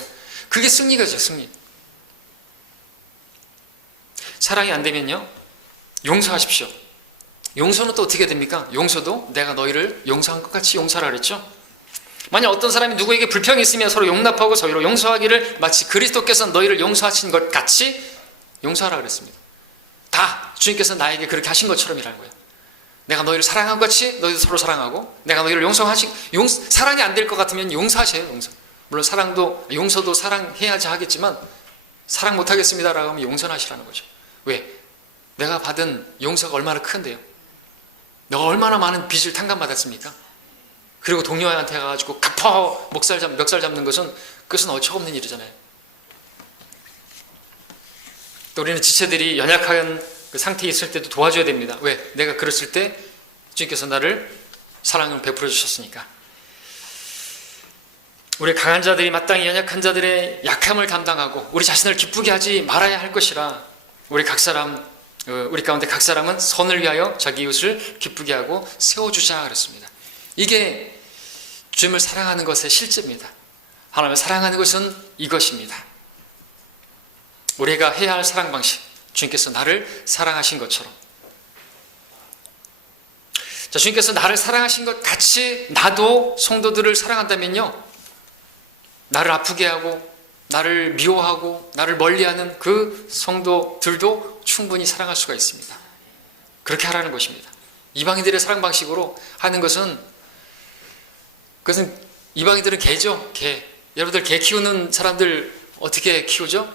그게 승리가죠, 승리. 사랑이 안 되면요, 용서하십시오. 용서는 또 어떻게 됩니까? 용서도 내가 너희를 용서한 것 같이 용서하라 그랬죠. 만약 어떤 사람이 누구에게 불평이 있으면 서로 용납하고 서로 용서하기를 마치 그리스도께서 너희를 용서하신 것 같이 용서하라 그랬습니다. 다 주님께서 나에게 그렇게 하신 것처럼이라는 거예요. 내가 너희를 사랑한 것 같이 너희도 서로 사랑하고, 내가 너희를 사랑이 안 될 것 같으면 용서하세요. 용서. 물론 용서도 사랑해야지 하겠지만 사랑 못하겠습니다라고 하면 용서는 하시라는 거죠. 왜? 내가 받은 용서가 얼마나 큰데요. 내가 얼마나 많은 빚을 탕감받았습니까? 그리고 동료한테 가가지고 갚아 멱살 잡는 그것은 어처없는 일이잖아요. 또 우리는 지체들이 연약한 그 상태에 있을 때도 도와줘야 됩니다. 왜? 내가 그랬을 때 주님께서 나를 사랑을 베풀어 주셨으니까. 우리 강한 자들이 마땅히 연약한 자들의 약함을 감당하고 우리 자신을 기쁘게 하지 말아야 할 것이라, 우리 가운데 각 사람은 선을 위하여 자기 이웃을 기쁘게 하고 세워주자 그랬습니다. 이게 주님을 사랑하는 것의 실제입니다. 하나님을 사랑하는 것은 이것입니다. 우리가 해야 할 사랑 방식, 주님께서 나를 사랑하신 것처럼, 자, 주님께서 나를 사랑하신 것 같이 나도 성도들을 사랑한다면요, 나를 아프게 하고 나를 미워하고 나를 멀리하는 그 성도들도 충분히 사랑할 수가 있습니다. 그렇게 하라는 것입니다. 이방인들의 사랑 방식으로 하는 것은, 그것은 이방인들은 개죠. 개. 여러분들 개 키우는 사람들 어떻게 키우죠?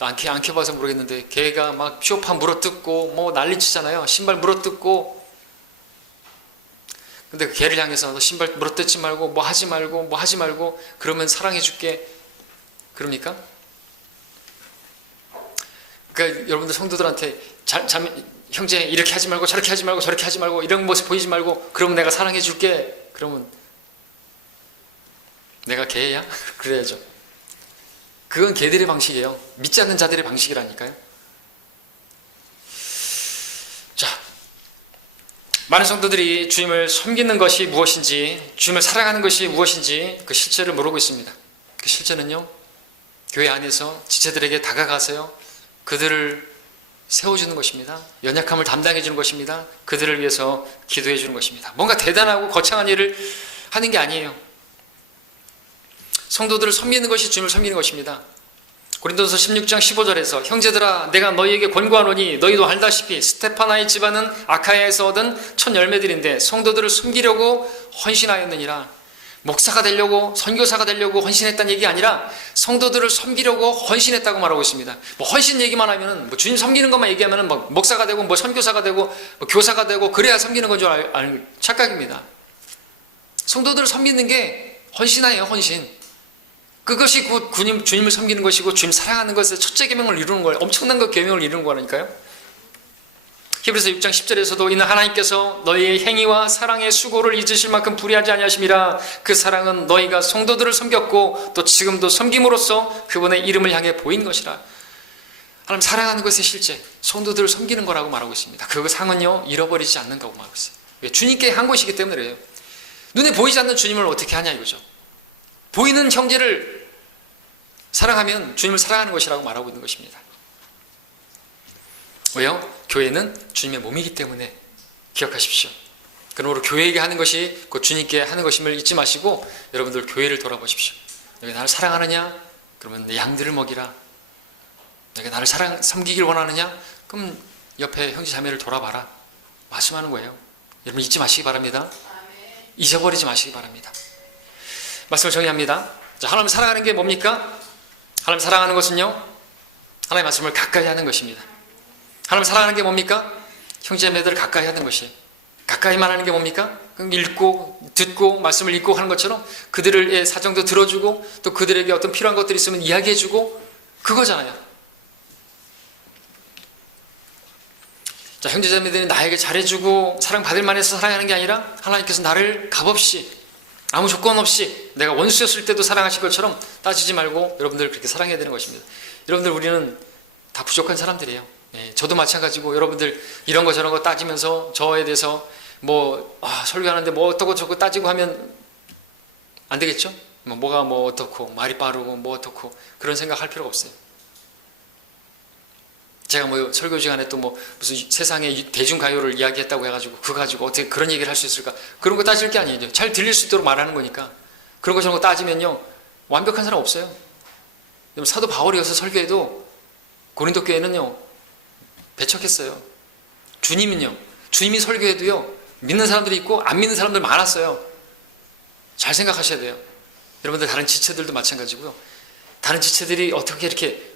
안 키워봐서 모르겠는데 개가 막 쇼파 물어뜯고 뭐 난리치잖아요. 신발 물어뜯고. 근데 그 개를 향해서 너 신발 물어뜯지 말고 뭐 하지 말고 그러면 사랑해줄게, 그럽니까? 그러니까 여러분들 성도들한테 형제 이렇게 하지 말고 저렇게 하지 말고 저렇게 하지 말고 이런 모습 보이지 말고 그러면 내가 사랑해 줄게. 그러면 내가 개야? 그래야죠. 그건 개들의 방식이에요. 믿지 않는 자들의 방식이라니까요. 자, 많은 성도들이 주님을 섬기는 것이 무엇인지, 주님을 사랑하는 것이 무엇인지 그 실체를 모르고 있습니다. 그 실체는요, 교회 안에서 지체들에게 다가가서요, 그들을 세워주는 것입니다. 연약함을 담당해 주는 것입니다. 그들을 위해서 기도해 주는 것입니다. 뭔가 대단하고 거창한 일을 하는 게 아니에요. 성도들을 섬기는 것이 주님을 섬기는 것입니다. 고린도서 16장 15절에서 형제들아 내가 너희에게 권고하노니 너희도 알다시피 스테파나의 집안은 아카야에서 얻은 첫 열매들인데 성도들을 섬기려고 헌신하였느니라. 목사가 되려고 선교사가 되려고 헌신했다는 얘기 아니라 성도들을 섬기려고 헌신했다고 말하고 있습니다. 뭐 헌신 얘기만 하면은 뭐 주님 섬기는 것만 얘기하면은 뭐 목사가 되고 뭐 선교사가 되고 뭐 교사가 되고 그래야 섬기는 건 줄 아는 착각입니다. 성도들을 섬기는 게 헌신이에요, 헌신. 그것이 곧 주님을 섬기는 것이고 주님 사랑하는 것의 첫째 계명을 이루는 거예요. 엄청난 그 계명을 이루는 거라니까요. 히브리서 6장 10절에서도 이는 하나님께서 너희의 행위와 사랑의 수고를 잊으실 만큼 불의하지 아니하심이라. 그 사랑은 너희가 성도들을 섬겼고 또 지금도 섬김으로써 그분의 이름을 향해 보인 것이라. 하나님 사랑하는 것의 실제, 성도들을 섬기는 거라고 말하고 있습니다. 그 상은요 잃어버리지 않는다고 말하고 있어요. 왜? 주님께 한 것이기 때문에 그래요. 눈에 보이지 않는 주님을 어떻게 하냐 이거죠. 보이는 형제를 사랑하면 주님을 사랑하는 것이라고 말하고 있는 것입니다. 왜요? 교회는 주님의 몸이기 때문에 기억하십시오. 그러므로 교회에게 하는 것이 곧 주님께 하는 것임을 잊지 마시고 여러분들 교회를 돌아보십시오. 너희가 나를 사랑하느냐? 그러면 내 양들을 먹이라. 너희가 나를 섬기길 원하느냐? 그럼 옆에 형제 자매를 돌아봐라. 말씀하는 거예요. 여러분 잊지 마시기 바랍니다. 잊어버리지 마시기 바랍니다. 말씀을 정리합니다. 자, 하나님 사랑하는 게 뭡니까? 하나님 사랑하는 것은요, 하나님의 말씀을 가까이 하는 것입니다. 하나님 사랑하는 게 뭡니까? 형제자매들을 가까이 하는 것이. 가까이만 하는 게 뭡니까? 읽고 듣고 말씀을 읽고 하는 것처럼 그들의 사정도 들어주고 또 그들에게 어떤 필요한 것들이 있으면 이야기해주고 그거잖아요. 자, 형제자매들이 나에게 잘해주고 사랑받을 만해서 사랑하는 게 아니라 하나님께서 나를 값없이 아무 조건 없이 내가 원수였을 때도 사랑하신 것처럼 따지지 말고 여러분들 그렇게 사랑해야 되는 것입니다. 여러분들 우리는 다 부족한 사람들이에요. 예, 저도 마찬가지고 여러분들 이런 거 저런 거 따지면서 저에 대해서 뭐 설교하는데 뭐 어떻고 저쩌고 따지고 하면 안 되겠죠? 뭐가 뭐 어떻고 말이 빠르고 뭐 어떻고 그런 생각할 필요가 없어요. 제가 뭐 설교 시간에 또 뭐 무슨 세상의 대중가요를 이야기했다고 해가지고 그거 가지고 어떻게 그런 얘기를 할 수 있을까? 그런 거 따질 게 아니에요. 잘 들릴 수 있도록 말하는 거니까. 그런 거 저런 거 따지면요 완벽한 사람 없어요. 사도 바울이 여기서 설교해도 고린도 교회는요 배척했어요. 주님이 설교해도요 믿는 사람들이 있고 안 믿는 사람들 많았어요. 잘 생각하셔야 돼요. 여러분들 다른 지체들도 마찬가지고요. 다른 지체들이 어떻게 이렇게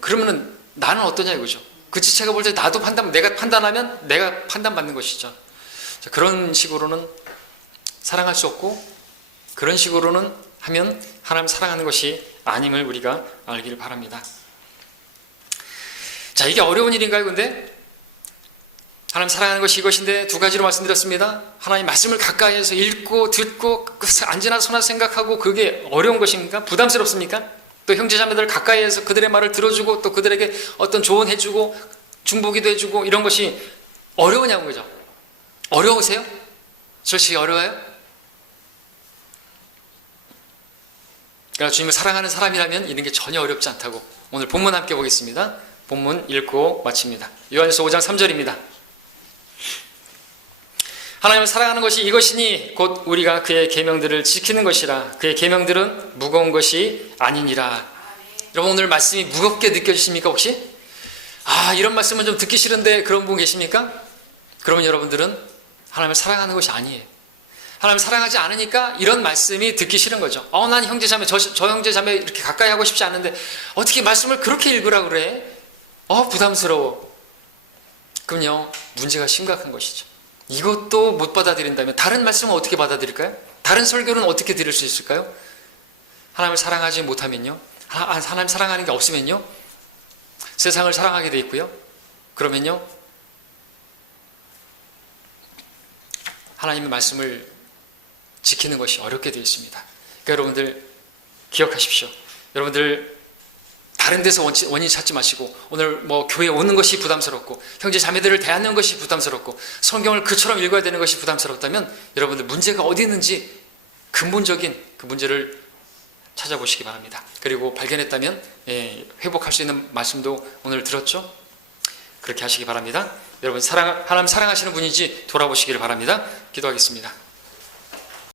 그러면은 나는 어떠냐 이거죠. 그 지체가 볼 때 나도 내가 판단하면 내가 판단받는 것이죠. 자, 그런 식으로는 사랑할 수 없고 그런 식으로는 하면 하나님 사랑하는 것이 아님을 우리가 알기를 바랍니다. 자, 이게 어려운 일인가요? 근데 하나님 사랑하는 것이 이것인데 두 가지로 말씀드렸습니다. 하나님 말씀을 가까이 해서 읽고 듣고 앉으나 서나 생각하고 그게 어려운 것입니까? 부담스럽습니까? 또 형제자매들을 가까이 해서 그들의 말을 들어주고 또 그들에게 어떤 조언해주고 중보기도 해주고 이런 것이 어려우냐고 그죠? 어려우세요? 솔직히 어려워요? 그러나 주님을 사랑하는 사람이라면 이런 게 전혀 어렵지 않다고. 오늘 본문 함께 보겠습니다. 본문 읽고 마칩니다. 요한일서 5장 3절입니다. 하나님을 사랑하는 것이 이것이니 곧 우리가 그의 계명들을 지키는 것이라. 그의 계명들은 무거운 것이 아니니라. 여러분 오늘 말씀이 무겁게 느껴지십니까 혹시? 이런 말씀은 좀 듣기 싫은데 그런 분 계십니까? 그러면 여러분들은 하나님을 사랑하는 것이 아니에요. 하나님을 사랑하지 않으니까 이런 말씀이 듣기 싫은 거죠. 난 형제자매 저 형제자매 이렇게 가까이 하고 싶지 않은데 어떻게 말씀을 그렇게 읽으라 그래? 부담스러워. 그럼요 문제가 심각한 것이죠. 이것도 못 받아들인다면 다른 말씀은 어떻게 받아들일까요? 다른 설교는 어떻게 들을 수 있을까요? 하나님을 사랑하지 못하면요, 하나님 사랑하는 게 없으면요 세상을 사랑하게 돼 있고요, 그러면요 하나님의 말씀을 지키는 것이 어렵게 되어 있습니다. 그러니까 여러분들 기억하십시오. 여러분들 다른 데서 원인 찾지 마시고, 오늘 뭐 교회에 오는 것이 부담스럽고 형제 자매들을 대하는 것이 부담스럽고 성경을 그처럼 읽어야 되는 것이 부담스럽다면 여러분들 문제가 어디 있는지 근본적인 그 문제를 찾아보시기 바랍니다. 그리고 발견했다면 회복할 수 있는 말씀도 오늘 들었죠? 그렇게 하시기 바랍니다. 여러분 하나님 사랑하시는 분인지 돌아보시기를 바랍니다. 기도하겠습니다.